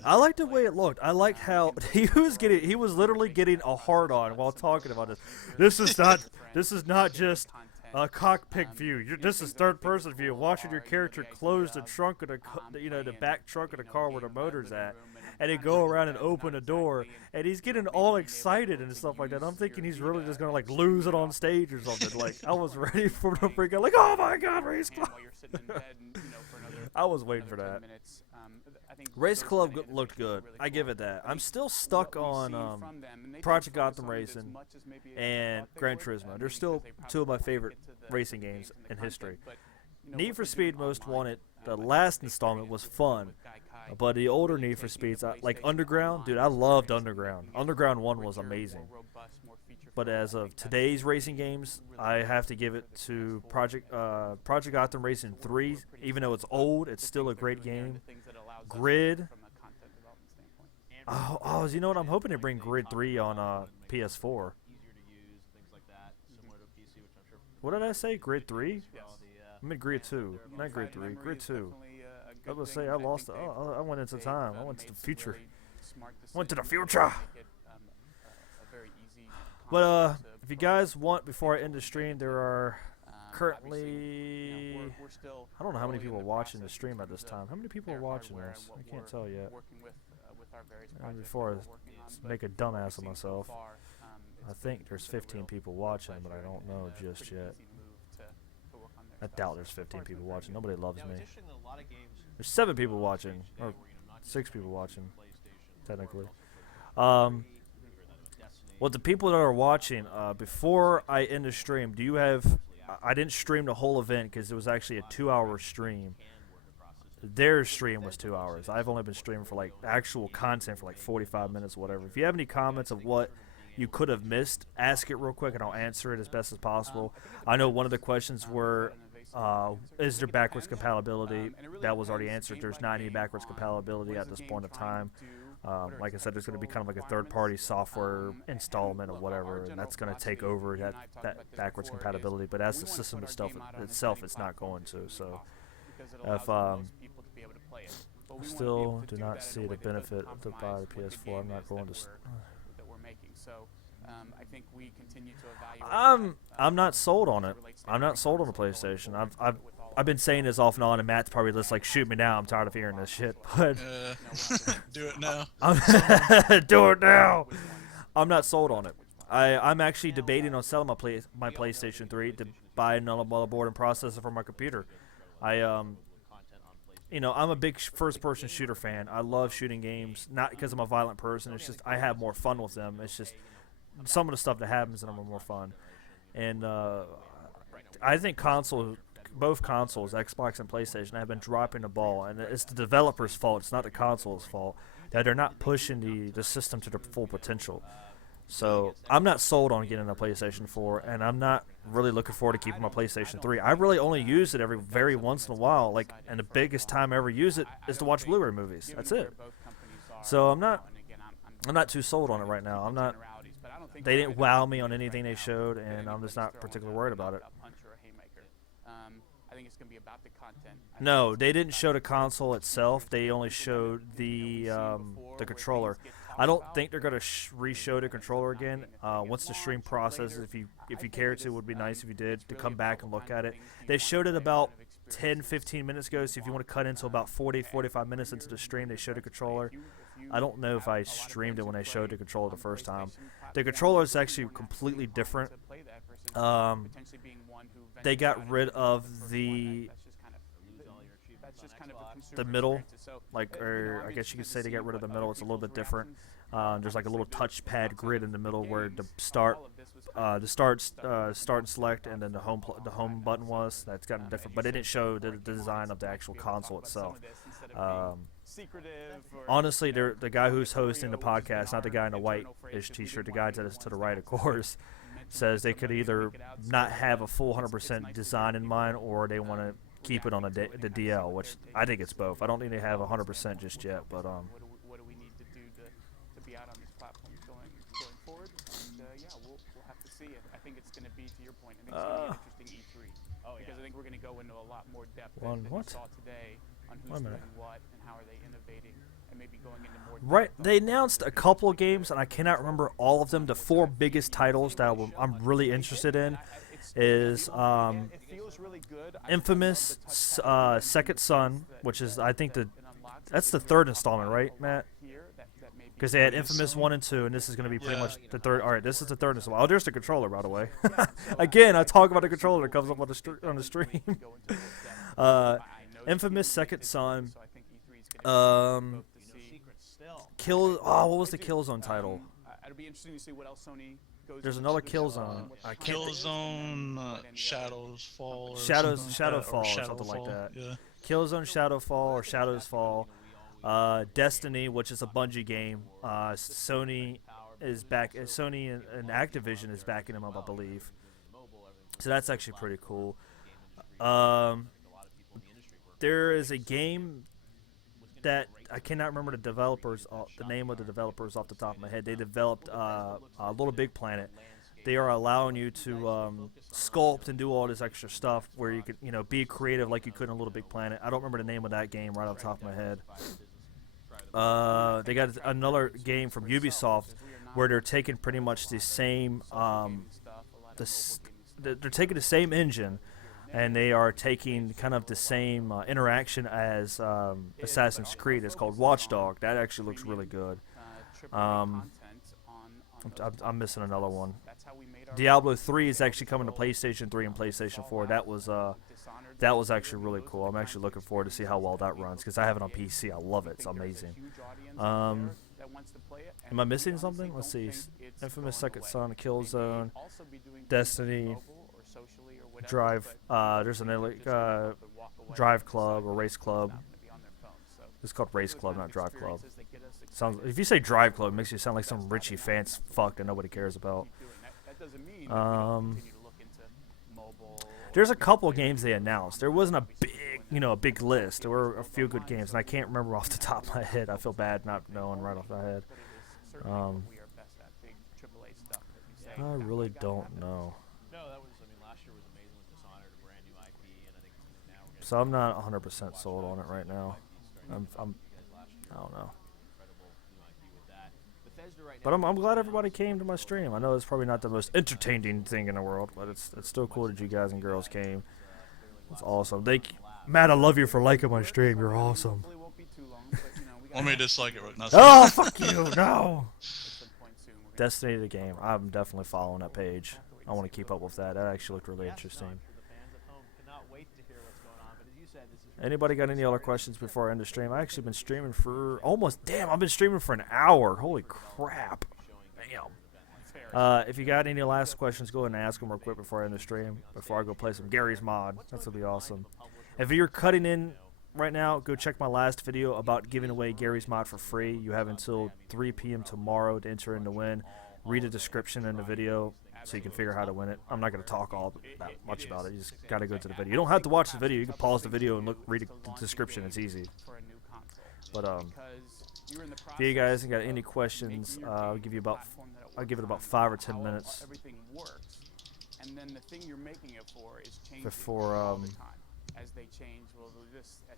I like the way it looked. I liked how he was literally getting a hard on while talking about this. This is not just a cockpit view. This is third person view. Watching your character close the trunk of the back trunk of the car where the motor's at, and then go around and open a door, and he's getting all excited and stuff like that. I'm thinking he's really just gonna like lose it on stage or something. Like I was ready for him to freak out. Like, oh my God, Race Club! I was waiting for that. Race Club looked good. I give it that. I'm still stuck on Project Gotham Racing and Gran Turismo. They're still two of my favorite racing games in history. Need for Speed Most Wanted, the last installment, was fun, but the older Need for Speeds, like Underground, dude, I loved Underground. Underground 1 was amazing. But as of today's racing games, I have to give it to Project Gotham Racing 3. Even though it's old, it's still a great game. Grid. Oh, you know what? I'm hoping to bring Grid 3 on PS4. What did I say? Grid 3? I meant Grid 2. Not Grid 3. Grid 2. I was going to say I lost. I went into time. I went to the future. Went to the future. But if you guys want, before I end the stream, there are currently, I don't know how many people are watching the stream at this time. How many people are watching this? I can't tell yet. Before I make a dumbass of myself, I think there's 15 people watching, but I don't know just yet. I doubt there's 15 people watching. Nobody loves me. There's 7 people watching, or 6 people watching, technically. Well, the people that are watching, before I end the stream, do you have... I didn't stream the whole event because it was actually a 2-hour stream. Their stream was 2 hours. I've only been streaming for like actual content for like 45 minutes or whatever. If you have any comments of what you could have missed, ask it real quick and I'll answer it as best as possible. I know one of the questions were, is there backwards compatibility? That was already answered. There's not any backwards compatibility at this point of time. Like I said, there's going to be kind of like a third-party software installment or whatever, and that's going to take over that backwards compatibility. But as the system itself, it's not going to. So, if still do not see the benefit to buy the PS4, I'm not going to. I'm not sold on it. I'm not sold on the PlayStation. I've been saying this off and on, and Matt's probably just like, shoot me now. I'm tired of hearing this shit. But do it now. Do it now. I'm not sold on it. I'm actually debating on selling my PlayStation 3 to buy another motherboard and processor for my computer. I'm a big first-person shooter fan. I love shooting games, not because I'm a violent person. It's just I have more fun with them. It's just some of the stuff that happens in them are more fun. And I think console both consoles, Xbox and PlayStation, have been dropping the ball, and it's the developer's fault. It's not the console's fault that they're not pushing the system to the full potential. So I'm not sold on getting a PlayStation 4, and I'm not really looking forward to keeping my PlayStation 3. I really only use it very once in a while, like, and the biggest time I ever use it is to watch Blu-ray movies. That's it. So I'm not too sold on it right now. I'm not. They didn't wow me on anything they showed, and I'm just not particularly worried about it. I think it's going to be about the content. No, they didn't show the console itself. They only showed the controller. I don't think they're going to re-show the controller again. Once the stream processes, if you care to, it would be nice if you did, to come back and look at it. They showed it about 10-15 minutes ago, so if you want to cut into about 40-45 minutes into the stream, they showed the controller. I don't know if I streamed it when they showed the controller the first time. The controller is actually completely different. They got rid of the middle, or I guess you could say they got rid of the middle. It's a little bit different. There's like a little touchpad grid in the middle where the start and select, and then the home button was. That's gotten different, but it didn't show the design of the actual console itself. Honestly, the guy who's hosting the podcast, not the guy in the white-ish T-shirt, the guy to the right, of course, says they could either not have a full 100% design in mind, or they want to keep it on the DL, which I think it's both. I don't think they have 100% just yet, but what do we need to do to be out on these platforms going forward? And yeah, we'll have to see. I think it's going to be, to your point, I think it's going to be an interesting E3. Because I think we're going to go into a lot more depth than we saw today on who's doing what and how are they innovating, and maybe going into more depth. Right, they announced a couple of games, and I cannot remember all of them. The 4 biggest titles that I'm really interested in is Infamous Second Son, which is, I think, that's the 3rd installment, right, Matt? Because they had Infamous 1 and 2, and this is going to be pretty much the 3rd. All right, this is the 3rd installment. Oh, there's the controller, by the way. Again, I talk about the controller that comes up on the stream. Infamous Second Son. What was the Killzone title? It'll be interesting to see what else Sony goes. There's another Killzone. Killzone, Shadows Fall. Shadowfall, or something like that. Yeah. Killzone, Shadowfall, or Shadows Fall. Destiny, which is a Bungie game. Sony is back. Sony and Activision is backing them up, I believe. So that's actually pretty cool. There is a game that I cannot remember the name of the developers off the top of my head. They developed Little Big Planet. They are allowing you to sculpt and do all this extra stuff where you could, be creative like you could in Little Big Planet. I don't remember the name of that game right off the top of my head. They got another game from Ubisoft where they're taking pretty much the same they're taking the same engine, and they are taking kind of the same interaction as Assassin's Creed. It's called Watchdog. That actually looks really good. I'm missing another one. Diablo 3 is actually coming to PlayStation 3 and PlayStation 4. That was actually really cool. I'm actually looking forward to see how well that runs, because I have it on PC. I love it. It's amazing. Am I missing something? Let's see. Infamous Second Son, Killzone, Destiny, Drive. There's another Drive Club or Race Club. It's called Race Club, not Drive Club. If you say Drive Club, it makes you sound like some Richie fancy fuck that nobody cares about. There's a couple of games they announced. There wasn't a big list. There were a few good games, and I can't remember off the top of my head. I feel bad not knowing right off my head. I really don't know. So I'm not 100% sold on it right now. I don't know. But I'm glad everybody came to my stream. I know it's probably not the most entertaining thing in the world, but it's still cool that you guys and girls came. It's awesome. Matt, I love you for liking my stream. You're awesome. Want me to dislike it right now? Oh, fuck you. No. Destiny the game. I'm definitely following that page. I want to keep up with that. That actually looked really interesting. Anybody got any other questions before I end the stream? I've actually been streaming for I've been streaming for an hour. Holy crap. Damn. If you got any last questions, go ahead and ask them real quick before I end the stream. Before I go play some Gary's Mod. That's going to be awesome. If you're cutting in right now, go check my last video about giving away Gary's Mod for free. You have until 3 p.m. tomorrow to enter in to win. Read the description in the video so you can figure out how to win it. I'm not going to talk all that much about it. You just got to go to the video. You don't have to watch the video. You can pause the video and read the description. It's easy. But if you guys got any questions, I'll give it about 5 or 10 minutes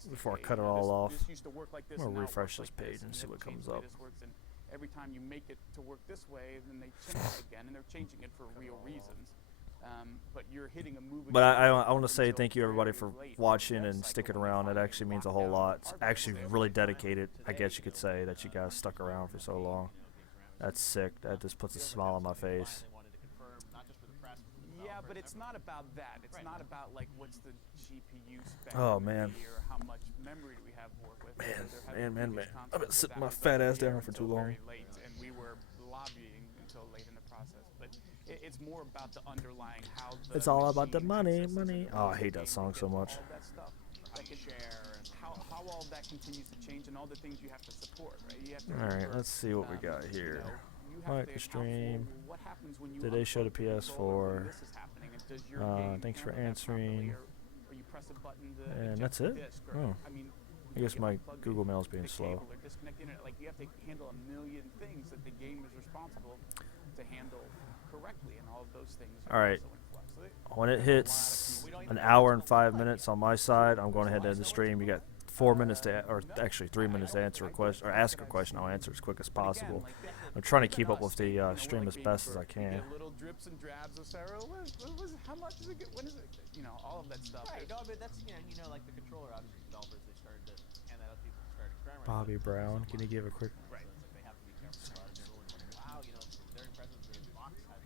before I cut it all off. I'm gonna refresh this page and see what comes up. Every time you make it to work this way, then they change it again, and they're changing it for real reasons. But you're hitting a move. But I want to say thank you everybody for watching and sticking around. It actually means a whole lot. It's actually really dedicated, I guess you could say, that you guys stuck around for so long. That's sick. That just puts a smile on my face. Yeah, but it's not about that. It's not about like what's the GPU spec. Oh man. Or how much memory do we have to work with. Man. I've been sitting my fat ass down for too long. And we were lobbying until late in the process. But it's more about the underlying how the It's all about the money. Oh, I hate that song so much. All that stuff. Like how all that continues to change and all the things you have to support, right? You have to Alright, let's see what we got here. Like the stream. Did they show the PS4? Thanks for answering. And that's it? Oh. I guess my Google Mail is being slow. Like you have to handle a million things that the game is responsible to handle correctly, and all of those things. Alright. When it hits an hour and 5 minutes on my side, I'm going ahead to end the stream. You got 4 minutes to, or actually 3 minutes to answer a question or ask a question. I'll answer as quick as possible. I'm trying to keep up with the stream as best as I can. Little drips and drabs of Sarah. How much is it? When is it? You know, all of that stuff. Right. No, but that's like the controller. Obviously, developers they started to hand that out to people and start experimenting. Bobby Brown, can you give a quick? Right. They have to be careful about it. Wow, they're impressive with the box has.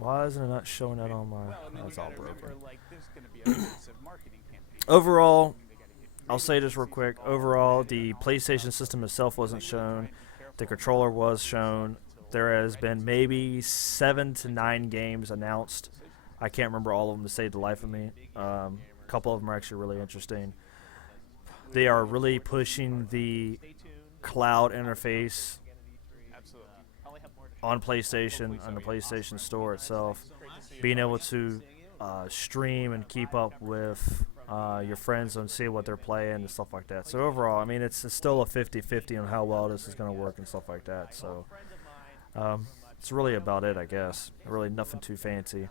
Why isn't it not showing that on my? That's all broken. Like, there's going to be a massive marketing campaign. Overall, I'll say this real quick. Overall, the PlayStation system itself wasn't shown. The controller was shown. There has been maybe 7 to 9 games announced. I can't remember all of them to save the life of me. A couple of them are actually really interesting. They are really pushing the cloud interface on PlayStation, on the PlayStation Store itself. Being able to stream and keep up with your friends and see what they're playing and stuff like that. So overall, I mean, it's still a 50-50 on how well this is going to work and stuff like that. So it's really about it, I guess. Really nothing too fancy.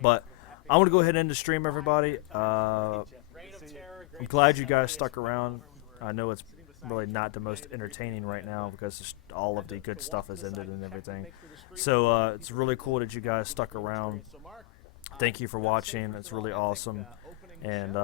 But I want to go ahead and end the stream, everybody. I'm glad you guys stuck around. I know it's really not the most entertaining right now because just all of the good stuff has ended and everything. So it's really cool that you guys stuck around. Thank you for watching. It's really awesome. And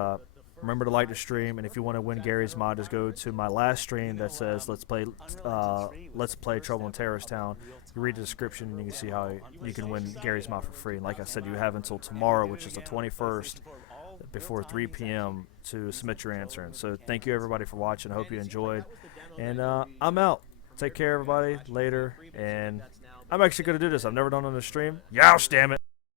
remember to like the stream. And if you want to win Gary's Mod, just go to my last stream that says Let's Play Trouble in Terrorist Town. You read the description and you can see how you can win Gary's Mod for free. And like I said, you have until tomorrow, which is the 21st, before 3 p.m. to submit your answer. And so thank you everybody for watching. I hope you enjoyed. And I'm out. Take care, everybody. Later. And I'm actually going to do this. I've never done it on the stream. Yeousch, damn it.